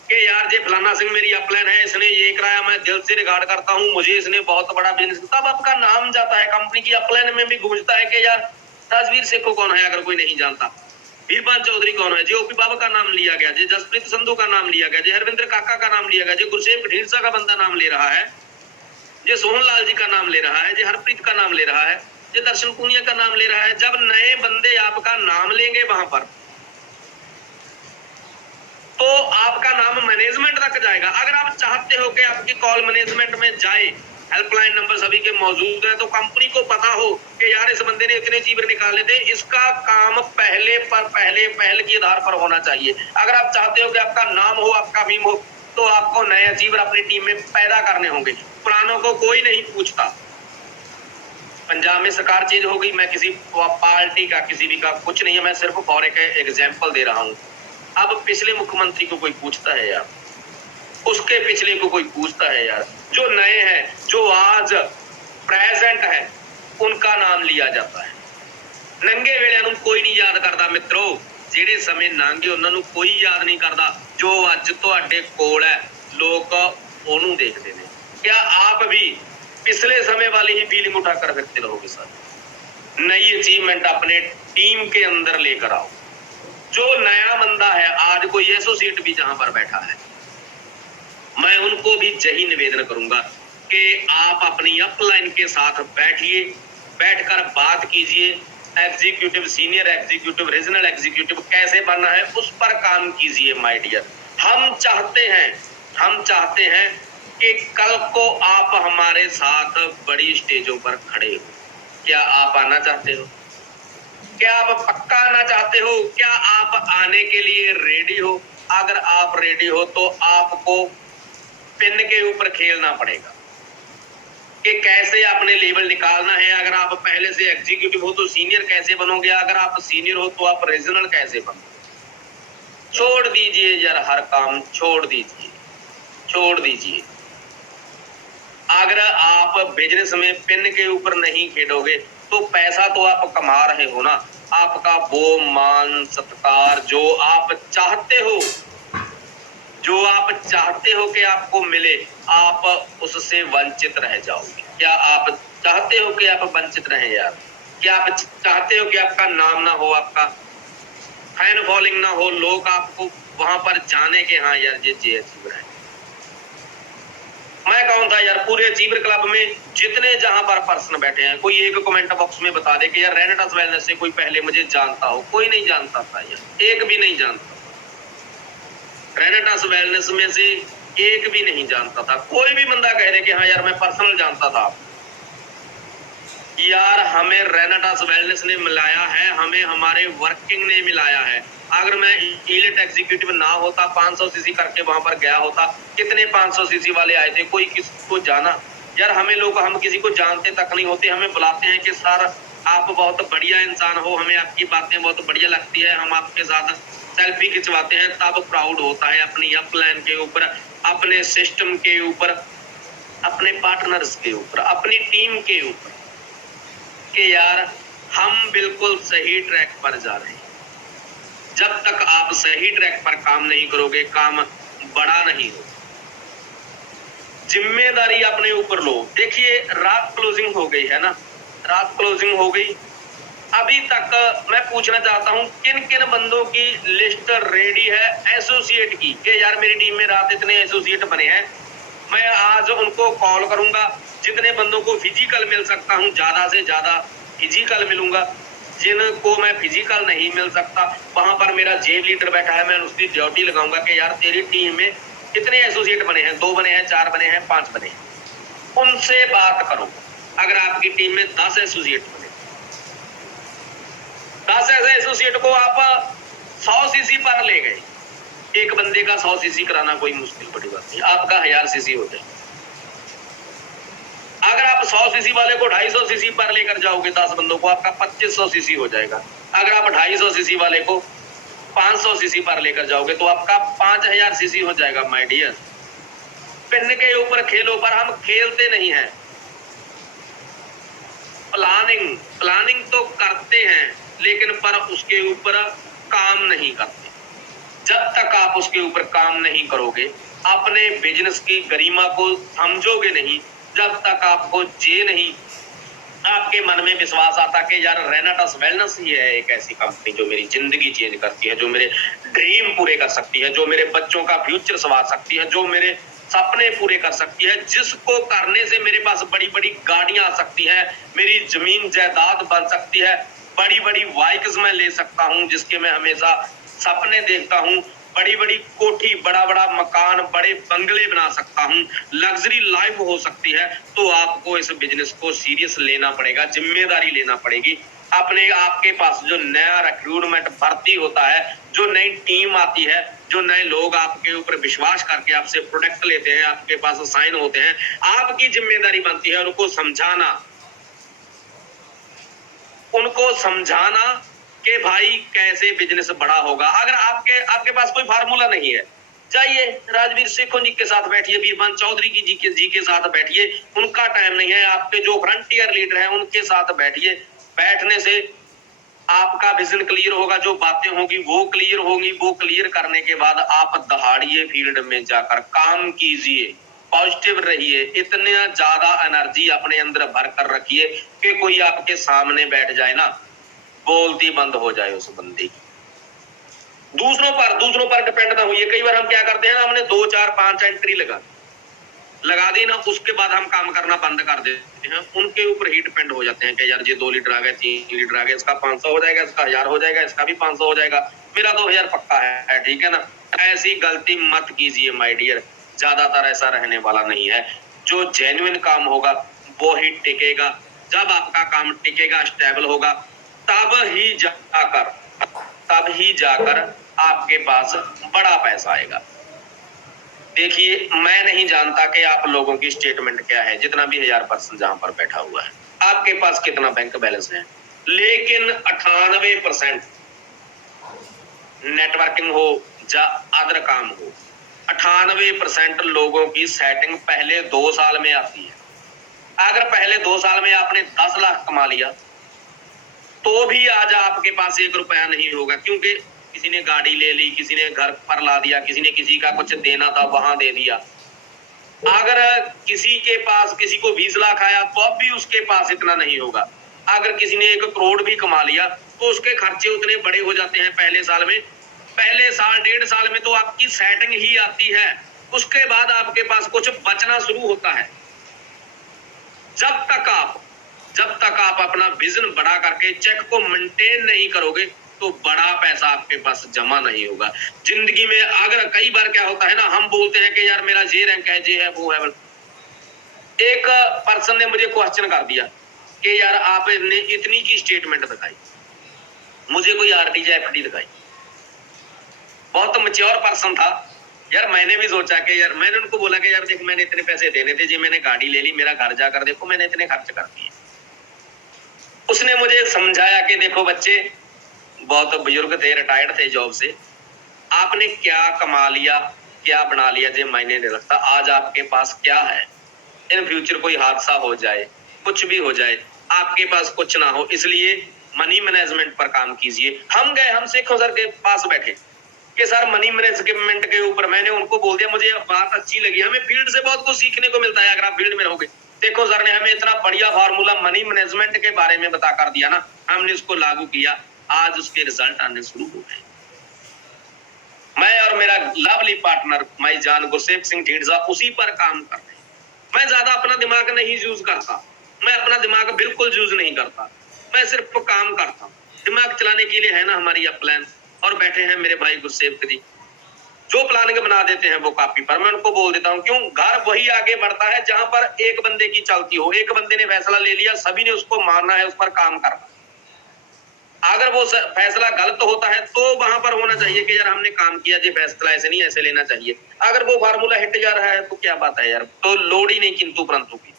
कि यार ये फलाना सिंह मेरी अपलाइन है, इसने ये कराया, मैं दिल से रिगार्ड करता हूँ, मुझे इसने बहुत बड़ा बिजनेस। तब आपका नाम जाता है, कंपनी की अपलाइन में भी गूंजता है कि यार राजवीर सेखो कौन है, अगर कोई नहीं जानता, वीरपाल चौधरी कौन है, जी ओपी बाबा का नाम लिया गया, जी जसप्रीत संधू का नाम लिया गया, जी हरविंद्र काका का नाम लिया गया, जी गुरसेन ढींढसा का बंदा नाम ले रहा है, जी सोहन लाल जी का नाम ले रहा है, जी हरप्रीत का नाम ले रहा है, जी दर्शन पूनिया का नाम ले रहा है। जब नए बंदे आपका नाम लेंगे वहां पर, तो आपका नाम मैनेजमेंट तक जाएगा। अगर आप चाहते हो कि आपकी कॉल मैनेजमेंट में जाए, हेल्पलाइन नंबर सभी के मौजूद है, तो कंपनी को पता हो कि यार इस बंदे ने इतने चीवर निकाले थे, इसका काम पहल के आधार पर होना चाहिए। अगर आप चाहते हो कि आपका नाम हो, आपका भीम हो, तो आपको नए अचीवर अपनी टीम में पैदा करने होंगे। पुरानों को कोई नहीं पूछता। पंजाब में सरकार चेंज हो गई, मैं किसी पार्टी का किसी भी का कुछ नहीं है, मैं सिर्फ फॉर एक एग्जाम्पल दे रहा हूँ। अब पिछले मुख्यमंत्री को कोई पूछता है यार? उसके पिछले को कोई पूछता है यार? जो नए हैं, जो आज प्रेजेंट है, उनका नाम लिया जाता है। नंगे वेले कोई नहीं याद करता मित्रों, ਜਿਹੜੇ ਸਮੇਂ ਲੰਘੇ ਉਹਨਾਂ ਨੂੰ ਕੋਈ ਯਾਦ ਨਹੀਂ ਕਰਦਾ। जो ਅੱਜ ਤੁਹਾਡੇ ਕੋਲ है, लोग ਉਹਨੂੰ देखते हैं। क्या आप भी पिछले समय वाली ही फीलिंग उठाकर फिरते रहोगे सर? नई अचीवमेंट अपने टीम के अंदर लेकर आओ। जो नया बंदा है, आज कोई एसोसिएट भी जहां पर बैठा है, मैं उनको भी यही निवेदन करूंगा कि आप अपनी अपलाइन के साथ बैठिए, बैठकर बात कीजिए। Executive, senior executive, regional executive कैसे बनना है उस पर काम कीजिए माय डियर। हम चाहते हैं कि कल को आप हमारे साथ बड़ी स्टेजों पर खड़े हो। क्या आप आना चाहते हो? क्या आप पक्का आना चाहते हो? क्या आप आने के लिए रेडी हो? अगर आप रेडी हो तो आपको पिन के ऊपर खेलना पड़ेगा कि कैसे आपने लेवल निकालना है। अगर आप पहले से एग्जीक्यूटिव हो तो सीनियर कैसे बनोगे, अगर आप सीनियर हो तो आप रीजनल कैसे बनोगे। छोड़ दीजिए यार, हर काम छोड़ दीजिए। अगर आप बिजनेस में पिन के ऊपर नहीं खेलोगे तो पैसा तो आप कमा रहे हो ना, आपका वो मान सत्कार जो आप चाहते हो कि आपको मिले, आप उससे वंचित रह जाओगे। क्या आप चाहते हो कि आप वंचित रहें यार? क्या आप चाहते हो कि आपका नाम ना हो, आपका फैन फॉलोइंग ना हो, लोग आपको वहां पर जाने के हाँ यार ये अचीवर है। मैं कहूँ था यार, पूरे अचीवर क्लब में जितने जहां पर पर्सन बैठे हैं, कोई एक कमेंट बॉक्स में बता दे कि यार रेनेटास वेलनेस से कोई पहले मुझे जानता हो। कोई नहीं जानता था यार, एक भी नहीं जानता। रेनेटास वेलनेस में से एक भी नहीं जानता था। कोई भी बंदा कह दे कि हाँ यार मैं पर्सनल जानता था। यार हमें रेनाटास वेलनेस ने मिलाया है, हमें हमारे वर्किंग ने मिलाया है। अगर मैं इलीट एग्जीक्यूटिव ना होता, 500 सीसी करके वहां पर गया होता, कितने 500 सीसी वाले आए थे, कोई किसको जाना? यार हमें लोग, हम किसी को जानते तक नहीं होते, हमें बुलाते हैं कि सर आप बहुत बढ़िया इंसान हो, हमें आपकी बातें बहुत बढ़िया लगती है, हम आपके साथ सेल्फी खिंचवाते हैं, तब प्राउड होता है अपनी अपलाइन के ऊपर, अपने सिस्टम के ऊपर, अपने पार्टनर्स के ऊपर, अपनी टीम के ऊपर, कि यार हम बिल्कुल सही ट्रैक पर जा रहे हैं। जब तक आप सही ट्रैक पर काम नहीं करोगे, काम बड़ा नहीं होगा। जिम्मेदारी अपने ऊपर लो। देखिए रात क्लोजिंग हो गई है ना, रात क्लोजिंग हो गई, अभी तक मैं पूछना चाहता हूं किन किन बंदों की लिस्ट रेडी है एसोसिएट की, कि यार मेरी टीम में रात इतने एसोसिएट बने हैं, मैं आज उनको कॉल करूंगा, जितने बंदों को फिजिकल मिल सकता हूं ज्यादा से ज्यादा फिजिकल मिलूंगा, जिनको मैं फिजिकल नहीं मिल सकता वहां पर मेरा जेल लीडर बैठा है, मैं उसकी ड्यूटी लगाऊंगा कि यार तेरी टीम में कितने एसोसिएट बने हैं, 2 बने हैं, 4 बने हैं, 5 बने हैं, उनसे बात करो। अगर आपकी टीम में 10 एसोसिएट बने, 10 ऐसे एसोसिएट को आप 100 सीसी पर ले गए, एक बंदे का 100 सीसी कराना कोई मुश्किल बड़ी बात नहीं, आपका 1000 सीसी हो जाए। अगर आप 100 सीसी वाले को 250 सीसी पर लेकर जाओगे 10 बंदों को, आपका 2500 सीसी हो जाएगा। अगर आप 250 सीसी वाले को 500 सीसी पर लेकर जाओगे तो आपका 5000 सीसी हो जाएगा। माय डियर, पिन के ऊपर खेलो, पर हम खेलते नहीं हैं। प्लानिंग तो करते हैं, लेकिन पर उसके ऊपर काम नहीं करते। जब तक आप उसके ऊपर काम नहीं करोगे, अपने बिजनेस की गरिमा को समझोगे नहीं, जब तक आपको ये नहीं आपके मन में विश्वास आता कि यार रेनाटास वेलनेस ही है एक ऐसी कंपनी जो मेरी जिंदगी चेंज करती है, जो मेरे ड्रीम पूरे कर सकती है, जो मेरे बच्चों का फ्यूचर संवार सकती है, जो मेरे सपने पूरे कर सकती है, जिसको करने से मेरे पास बड़ी बड़ी गाड़ियां आ सकती है, मेरी जमीन जायदाद बन सकती है, बड़ी बड़ी बाइक्स मैं ले सकता हूं, जिसके मैं हमेशा सपने देखता हूं, बड़ी बड़ी कोठी, बड़ा बड़ा मकान, बड़े बंगले बना सकता हूं, लग्जरी लाइफ हो सकती है, तो आपको इस बिजनेस को सीरियस लेना पड़ेगा, जिम्मेदारी लेना पड़ेगी। अपने आपके पास जो नया रिक्रूटमेंट भर्ती होता है, जो नई टीम आती है, जो नए लोग आपके ऊपर विश्वास करके आपसे प्रोडक्ट लेते हैं, आपके पास साइन होते हैं, आपकी जिम्मेदारी बनती है उनको समझाना कि भाई कैसे बिजनेस बड़ा होगा। अगर आपके पास कोई फार्मूला नहीं है, जाइए राजवीर शेखों जी के साथ बैठिए, बीरबल चौधरी जी के साथ बैठिए, उनका टाइम नहीं है, आपके जो फ्रंटियर लीडर हैं उनके साथ बैठिए। बैठने से आपका विजन क्लियर होगा, जो बातें होगी वो क्लियर होंगी, वो क्लियर करने के बाद आप दहाड़िए फील्ड में जाकर काम कीजिए, पॉजिटिव रहिए, इतना ज्यादा एनर्जी अपने अंदर भर कर रखिए कि कोई आपके सामने बैठ जाए ना, बोलती बंद हो जाए उस बंदे की। दूसरों पर डिपेंड ना होइए। कई बार हम क्या करते हैं ना, हमने 2 4 5 एंट्री लगा दी ना, उसके बाद हम काम करना बंद कर देते हैं, उनके ऊपर ही डिपेंड हो जाते हैं कि यार ये 2 लीटर आ गए, 3 लीटर आ गए, इसका 500 हो जाएगा, इसका 1000 हो जाएगा, इसका भी 500 हो जाएगा, मेरा 2000 पक्का है, ठीक है ना। ऐसी गलती मत कीजिए माय डियर, ज्यादातर ऐसा रहने वाला नहीं है। जो जेन्युइन काम होगा वो ही टिकेगा। जब आपका काम टिकेगा, स्टेबल होगा, तब ही जाकर आपके पास बड़ा पैसा आएगा। देखिए मैं नहीं जानता कि आप लोगों की स्टेटमेंट क्या है, जितना भी 1000% जहां पर बैठा हुआ है, आपके पास कितना बैंक बैलेंस है, लेकिन 98% नेटवर्किंग हो या अदर काम हो, 98% लोगों की सेटिंग पहले 2 साल में आती है। अगर पहले 2 साल में आपने 10 लाख कमा लिया तो भी आज आपके पास 1 रुपया नहीं होगा, क्योंकि किसी ने गाड़ी ले ली, किसी ने घर पर ला दिया, किसी ने किसी का कुछ देना था वहां दे दिया। अगर किसी के पास किसी को 20 लाख आया तो अब भी उसके पास इतना नहीं होगा। अगर किसी ने 1 करोड़ भी कमा लिया तो उसके खर्चे उतने बड़े हो जाते हैं पहले साल में। पहले साल 1.5 साल में तो आपकी सेटिंग ही आती है, उसके बाद आपके पास कुछ बचना शुरू होता है। जब तक आप अपना विजन बड़ा करके चेक को मेंटेन नहीं करोगे तो बड़ा पैसा आपके पास जमा नहीं होगा जिंदगी में। अगर कई बार क्या होता है ना, हम बोलते हैं कि यार मेरा ये रैंक है, ये है, वो है। एक पर्सन ने मुझे क्वेश्चन कर दिया कि यार आपने इतनी की स्टेटमेंट बताई, मुझे कोई आरडी या एफडी दिखाई। बहुत मैच्योर पर्सन था यार। मैंने भी सोचा कि यार, मैंने उनको बोला कि यार देख, मैंने इतने पैसे देने थे जी, मैंने गाड़ी ले ली, मेरा घर जाकर देखो मैंने इतने खर्च कर दिए। उसने मुझे समझाया कि देखो बच्चे, बहुत बुजुर्ग थे, रिटायर्ड थे जॉब से, आपने क्या कमा लिया, क्या बना लिया जी मायने नहीं रखता। आज आपके पास क्या है, इन फ्यूचर कोई हादसा हो जाए, कुछ भी हो जाए, आपके पास कुछ ना हो, इसलिए मनी मैनेजमेंट पर काम कीजिए। हम गए, हम शेखों सर के पास बैठे कि सर मनी मैनेजमेंट के ऊपर, मैंने उनको बोल दिया, मुझे बात अच्छी लगी, हमें फील्ड से बहुत कुछ सीखने को मिलता है अगर आप फील्ड में रहोगे। देखो सर ने हमें इतना बढ़िया फार्मूला मनी मैनेजमेंट के बारे में बता कर दिया ना, हमने उसको लागू किया, आज उसके रिजल्ट आने शुरू हो गए। मैं और मेरा लवली पार्टनर माई जान गुरसेव सिंह ढींढसा उसी पर काम कर रहे हैं। मैं ज्यादा अपना दिमाग नहीं यूज करता, मैं अपना दिमाग बिल्कुल यूज नहीं करता, मैं सिर्फ काम करता हूँ। दिमाग चलाने के लिए है ना हमारी यह प्लान, और बैठे हैं मेरे भाई गुरसेव जी, जो प्लानिंग बना देते हैं वो कॉपी पर। मैं उनको बोल देता हूँ, क्यों, घर वही आगे बढ़ता है जहां पर एक बंदे की चलती हो। एक बंदे ने फैसला ले लिया, सभी ने उसको मानना है, उस पर काम करना। अगर वो फैसला गलत होता है तो वहां पर होना चाहिए कि यार हमने काम किया जी, फैसला ऐसे नहीं, ऐसे लेना चाहिए। अगर वो फार्मूला हिट जा रहा है तो क्या बात है यार, तो लोड ही नहीं किंतु परंतु की।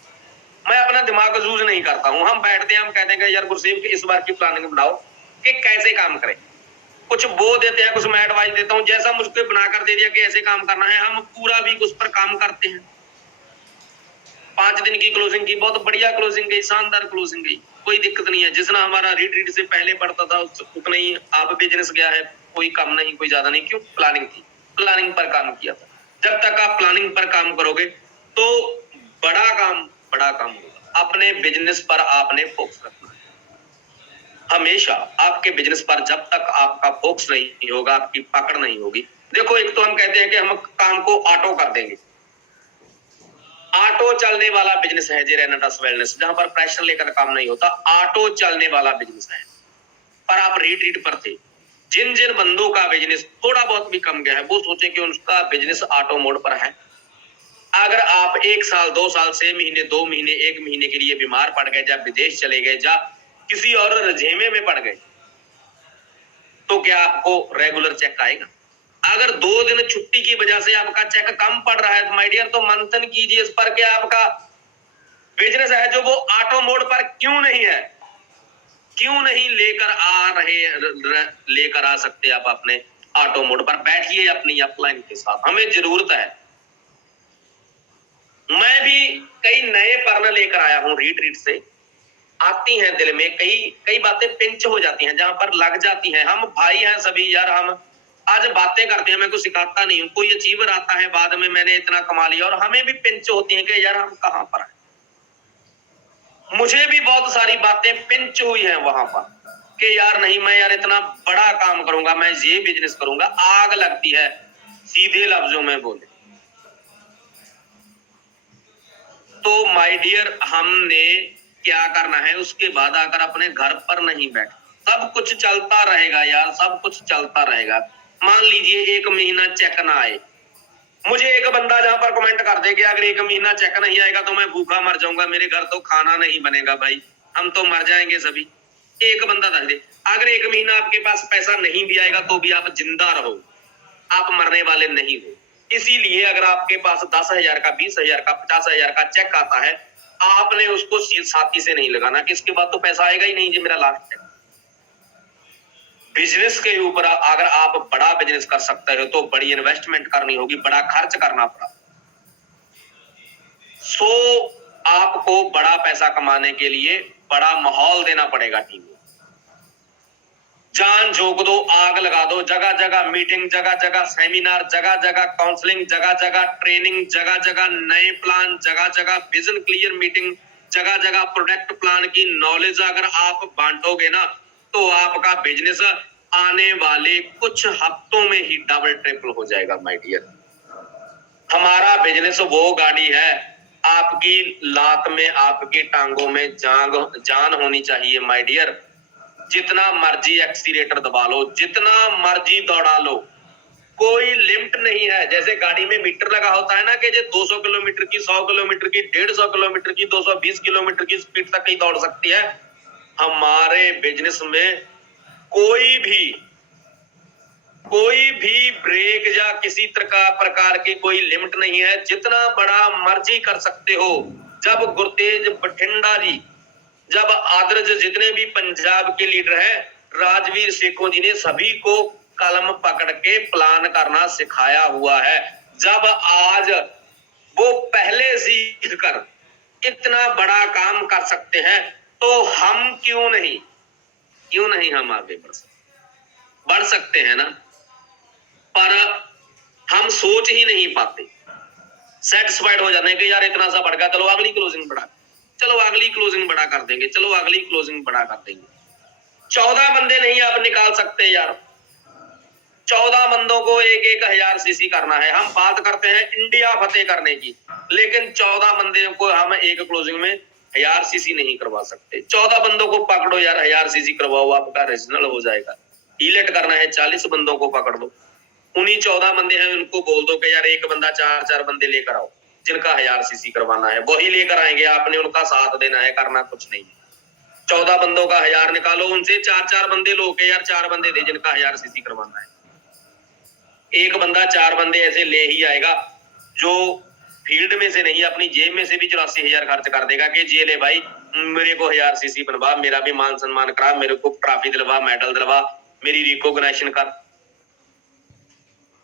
मैं अपना दिमाग यूज नहीं करता हूँ। हम बैठते हैं, हम कहते हैं यार गुरसेव की इस बार की प्लानिंग बनाओ कि कैसे काम करें। कुछ वो देते हैं, कुछ मैं एडवाइस देता हूँ, जैसा मुझको बनाकर दे दिया कि ऐसे काम करना है, हम पूरा भी उस पर काम करते हैं। 5 दिन की क्लोजिंग की, बहुत बढ़िया क्लोजिंग गई, शानदार क्लोजिंग गई, कोई दिक्कत नहीं है। जितना हमारा रीड से पहले पड़ता था उतना ही आप बिजनेस गया है, कोई कम नहीं कोई ज्यादा नहीं। क्यों, प्लानिंग थी, प्लानिंग पर काम किया था। जब तक आप प्लानिंग पर काम करोगे तो बड़ा काम होगा। अपने बिजनेस पर आपने फोकस रखना है हमेशा। आपके बिजनेस पर जब तक आपका फोकस नहीं होगा, आपकी पकड़ नहीं होगी। देखो, एक तो हम कहते हैं कि हम काम को ऑटो कर देंगे। ऑटो चलने वाला बिजनेस है जी रेनेटस वेलनेस, जहां पर प्रेशर लेकर काम नहीं होता। ऑटो चलने वाला बिजनेस है। पर आप रीट पर थे, जिन जिन बंदों का बिजनेस थोड़ा बहुत भी कम गया है, वो सोचे कि उनका बिजनेस ऑटो मोड पर है। अगर आप 1 साल 2 साल 6 महीने 2 महीने 1 महीने के लिए बीमार पड़ गए, जब विदेश चले गए, जा किसी और रजेमे में पड़ गए, तो क्या आपको रेगुलर चेक आएगा? अगर 2 दिन छुट्टी की वजह से आपका चेक कम पड़ रहा है तो माय डियर, तो मंथन कीजिए इस पर कि आपका बिजनेस है जो वो ऑटो मोड पर क्यों नहीं है, क्यों नहीं लेकर आ सकते आप अपने ऑटो मोड पर। बैठिए अपनी अपलाइन के साथ, हमें जरूरत है। मैं भी कई नए पर्ण लेकर आया हूं रीट से। आती हैं दिल में कई बातें पिंच हो जाती हैं, जहां पर लग जाती हैं। हम भाई हैं सभी यार, हम आज बातें करते हैं, मैं कुछ सिखाता नहीं हूं। कोई अचीवर आता है बाद में, मैंने इतना कमा लिया, और हमें भी पिंच होती है कि यार हम कहां पर हैं। मुझे भी बहुत सारी बातें पिंच हुई हैं वहां पर कि यार नहीं, मैं यार इतना बड़ा काम करूंगा, मैं ये बिजनेस करूंगा, आग लगती है सीधे लफ्जों में बोले तो। माय डियर, हमने क्या करना है, उसके बाद आकर अपने घर पर नहीं बैठ, सब कुछ चलता रहेगा यार, सब कुछ चलता रहेगा। मान लीजिए 1 महीना चेक ना आए, मुझे एक बंदा जहां पर कमेंट कर दे कि अगर 1 महीना चेक नहीं आएगा तो मैं भूखा मर जाऊंगा, मेरे घर तो खाना नहीं बनेगा, भाई हम तो मर जाएंगे सभी। एक बंदा दस दे, अगर 1 महीना आपके पास पैसा नहीं भी आएगा तो भी आप जिंदा रहो, आप मरने वाले नहीं हो। इसीलिए अगर आपके पास 10,000 का 20,000 का 50,000 का चेक आता है, आपने उसको साथी से नहीं लगाना कि इसके बाद तो पैसा आएगा ही नहीं जी, मेरा लास्ट है। बिजनेस के ऊपर अगर आप बड़ा बिजनेस कर सकते हो तो बड़ी इन्वेस्टमेंट करनी होगी, बड़ा खर्च करना पड़ा। सो आपको बड़ा पैसा कमाने के लिए बड़ा माहौल देना पड़ेगा टीम में। जान झोंक दो, आग लगा दो, जगह जगह मीटिंग, जगह जगह सेमिनार, जगह जगह काउंसलिंग, जगह जगह ट्रेनिंग, जगह जगह नए प्लान, जगह जगह विजन क्लियर मीटिंग, जगह जगह प्रोडक्ट प्लान की नॉलेज अगर आप बांटोगे ना, तो आपका बिजनेस आने वाले कुछ हफ्तों में ही डबल ट्रिपल हो जाएगा माय डियर। हमारा बिजनेस वो गाड़ी है, आपकी लात में, आपकी टांगों में जान होनी चाहिए माय डियर। जितना मर्जी एक्सीलेटर दबा लो, जितना मर्जी दौड़ा लो, कोई लिमिट नहीं है। जैसे गाड़ी में मीटर लगा होता है ना कि जो 200 किलोमीटर की, 100 किलोमीटर की, 150 किलोमीटर की, 220 किलोमीटर की स्पीड तक ही दौड़ सकती है। हमारे बिजनेस में कोई भी ब्रेक या किसी प्रकार की कोई लिमिट नहीं है। जितना बड़ा मर्जी कर सकते हो। जब गुरतेज बठिंडा जी, जब आदर्श, जितने भी पंजाब के लीडर हैं, राजवीर सेखों जी ने सभी को कलम पकड़ के प्लान करना सिखाया हुआ है। जब आज वो पहले सीख कर इतना बड़ा काम कर सकते हैं, तो हम क्यों नहीं हम आगे बढ़ सकते हैं ना। पर हम सोच ही नहीं पाते, सेटिस्फाइड हो जाते हैं कि यार इतना सा बढ़ गया, चलो अगली क्लोजिंग बढ़ा कर देंगे, चलो अगली क्लोजिंग बढ़ा कर देंगे। 14 बंदे नहीं आप निकाल सकते यार। 14 बंदों को 1,000 सीसी करना है। हम बात करते हैं इंडिया फतेह करने की, लेकिन 14 बंदे को हम एक क्लोजिंग में 1000 सीसी नहीं करवा सकते। 14 बंदों को पकड़ो यार, 1000 सीसी करवाओ, आपका रीजनल हो जाएगा। इलेक्ट करना है 40 बंदों को पकड़ लो, उन्हीं 14 बंदे हैं उनको बोल दो कि यार एक बंदा 4 बंदे लेकर आओ जिनका 1000 सीसी करवाना है, वही लेकर आएंगे। आपने उनका साथ देना है, करना कुछ नहीं। 14 बंदों का 1000 निकालो, उनसे 4 बंदे लो के यार 4 बंदे दे जिनका 1000 सीसी करवाना है। एक बंदा 4 बंदे ऐसे ले ही आएगा जो फील्ड में से नहीं, अपनी जेब में से भी 84,000 खर्च कर देगा कि जे ले भाई मेरे को 1000 सीसी बनवा, मेरा भी मान सम्मान करा, मेरे को ट्रॉफी दिलवा, मेडल दिलवा, मेरी रिकॉग्निशन कर।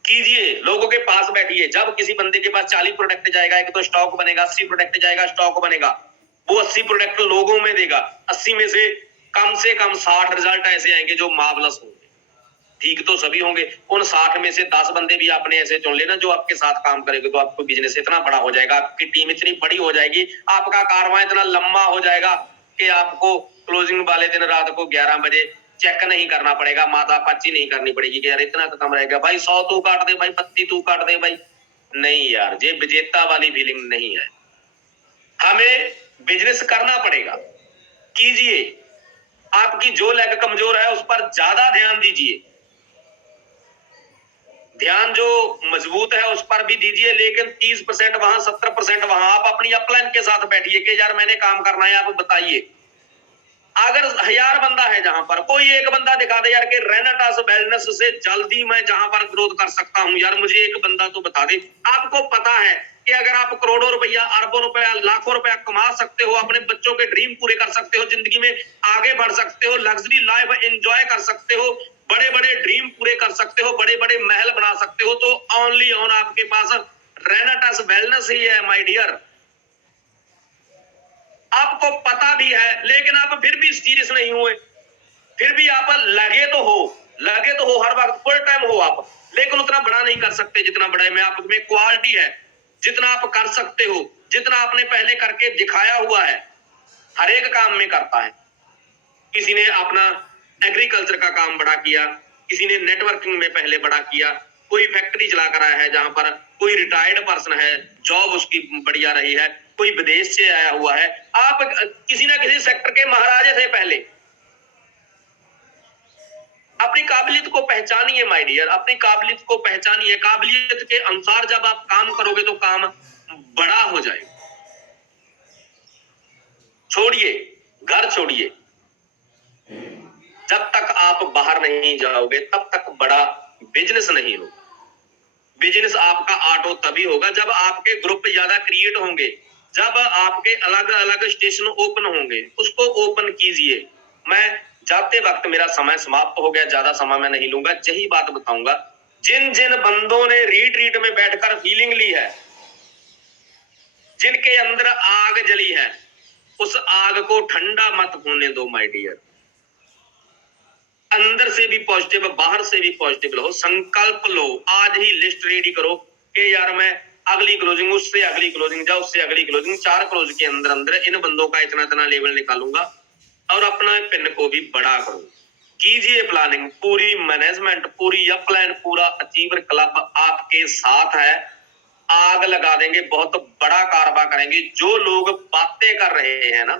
कीजिए, लोगों के पास बैठिए। जब किसी बंदे के पास 40 प्रोडक्ट जाएगा, एक तो स्टॉक बनेगा, 80 प्रोडक्ट जाएगा, स्टॉक बनेगा। वो 80 प्रोडक्ट लोगों में देगा, 80 में से कम 60 रिजल्ट ऐसे आएंगे जो मार्वलस होंगे। ठीक तो सभी होंगे, उन 60 में से 10 बंदे भी आपने ऐसे चुन लेना जो आपके साथ काम करेंगे, तो आपको बिजनेस इतना बड़ा हो जाएगा, आपकी टीम इतनी बड़ी हो जाएगी, आपका कारवां इतना लंबा हो जाएगा कि आपको क्लोजिंग वाले दिन रात को 11 बजे चेक नहीं करना पड़ेगा, माता पाची नहीं करनी पड़ेगी कि यार इतना तो कम रहेगा भाई, 100 तू काट दे भाई, 32 तू काट दे भाई। नहीं यार, ये विजेता वाली फीलिंग नहीं है। हमें बिजनेस करना पड़ेगा। कीजिए, आपकी जो लेग कमजोर है उस पर ज्यादा ध्यान दीजिए, ध्यान जो मजबूत है उस पर भी दीजिए, लेकिन 30% वहां, 70% वहां। आप अपनी अपलाइन के साथ बैठिए कि यार मैंने काम करना है, आप बताइए। अगर 1000 बंदा है, जहां पर कोई एक बंदा दिखा दे यार कि रेनाटास वेलनेस से जल्दी मैं जहां पर ग्रोथ कर सकता हूं, यार मुझे एक बंदा तो बता दे। आपको पता है कि अगर आप करोड़ों रुपया, अरबों रुपया, लाखों रुपया कमा सकते हो, अपने बच्चों के ड्रीम पूरे कर सकते हो, जिंदगी में आगे बढ़ सकते हो, लग्जरी लाइफ एंजॉय कर सकते हो, बड़े बड़े ड्रीम पूरे कर सकते हो, बड़े बड़े महल बना सकते हो, तो ओनली ऑन आपके पास रेनाटास वेलनेस ही है माय डियर। आपको पता भी है, लेकिन आप फिर भी सीरियस नहीं हुए, फिर भी आप लगे तो हो हर वक्त, फुल टाइम हो आप, लेकिन उतना बड़ा नहीं कर सकते जितना बड़ा है। मैं आप में क्वालिटी है, जितना आप कर सकते हो, जितना आपने पहले करके दिखाया हुआ है, हर एक काम में करता है। किसी ने अपना एग्रीकल्चर का काम बड़ा किया, किसी ने नेटवर्किंग में पहले बड़ा किया, कोई फैक्ट्री चला कर आया है, जहां पर कोई रिटायर्ड पर्सन है, जॉब उसकी बढ़िया रही है, कोई विदेश से आया हुआ है। आप किसी ना किसी सेक्टर के महाराजे थे पहले। अपनी काबिलियत को पहचानिए माय डियर, अपनी काबिलियत को पहचानिए। काबिलियत के अनुसार जब आप काम करोगे तो काम बड़ा हो जाएगा। छोड़िए, घर छोड़िए, जब तक आप बाहर नहीं जाओगे तब तक बड़ा बिजनेस नहीं होगा। बिजनेस आपका ऑटो तभी होगा जब आपके ग्रुप ज्यादा क्रिएट होंगे, जब आपके अलग अलग स्टेशन ओपन होंगे, उसको ओपन कीजिए। मैं जाते वक्त, मेरा समय समाप्त हो गया, ज्यादा समय मैं नहीं लूंगा, यही बात बताऊंगा। जिन जिन बंदों ने रीट्रीट में बैठकर फीलिंग ली है, जिनके अंदर आग जली है, उस आग को ठंडा मत होने दो माय डियर। अंदर से भी पॉजिटिव, बाहर से भी पॉजिटिव लो, संकल्प लो, आज ही लिस्ट रेडी करो कि यार मैं अगली क्लोजिंग, उससे अगली क्लोजिंग, जा उससे अगली क्लोजिंग, 4 क्लोज के अंदर अंदर इन बंदों का इतना इतना लेवल निकालूंगा, और अपना पिन को भी बड़ा करो। कीजिए प्लानिंग, पूरी मैनेजमेंट, पूरी अपलाइन, पूरा अचीवर क्लब आपके साथ है। आग लगा देंगे, बहुत बड़ा कारोबार करेंगे। जो लोग बातें कर रहे हैं ना,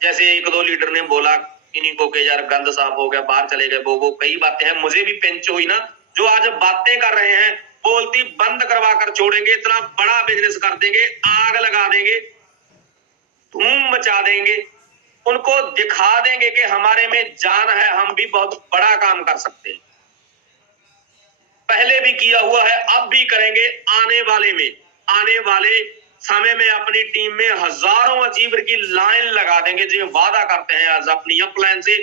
जैसे 1-2 लीडर ने बोला इन्हीं को कि यार गंद साफ हो गया, बाहर चले गए, वो कई बातें हैं, मुझे भी पिंच हुई ना, जो आज बातें कर रहे हैं बोलती बंद करवा कर छोड़ेंगे, इतना बड़ा बिजनेस कर देंगे, आग लगा देंगे, धूम मचा देंगे, उनको दिखा देंगे कि हमारे में जान है, हम भी बहुत बड़ा काम कर सकते हैं। पहले भी किया हुआ है, अब भी करेंगे। आने वाले समय में अपनी टीम में हजारों अचीवर की लाइन लगा देंगे। जो वादा करते हैं आज अपनी अपलाइन से,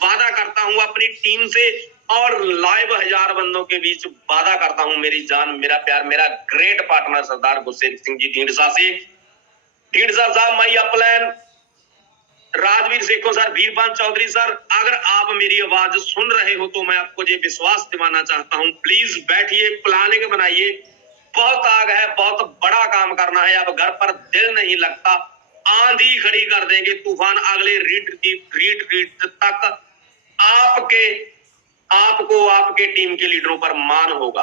वादा करता हूं अपनी टीम से और लाइव 1000 बंदों के बीच वादा करता हूं मेरी जान, मेरा प्यार, मेरा ग्रेट पार्टनर सरदार गुरसेवक सिंह जी ढींढसा से। Dhindsa Sahab, my upline, Rajveer Sekhon sir, Veerpal Chaudhary sir, अगर आप मेरी आवाज सुन रहे हो तो मैं आपको ये विश्वास दिलाना चाहता हूं, प्लीज बैठिए, प्लानिंग बनाइए। बहुत आग है, बहुत बड़ा काम करना है। अब घर पर दिल नहीं लगता, आंधी खड़ी कर देंगे, तूफान अगले रीट तक आपको आपके टीम के लीडरों पर मान होगा।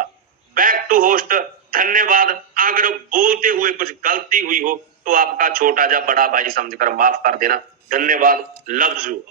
बैक टू होस्ट, धन्यवाद। अगर बोलते हुए कुछ गलती हुई हो तो आपका छोटा या बड़ा भाई समझकर माफ कर देना। धन्यवाद, लव्स यू।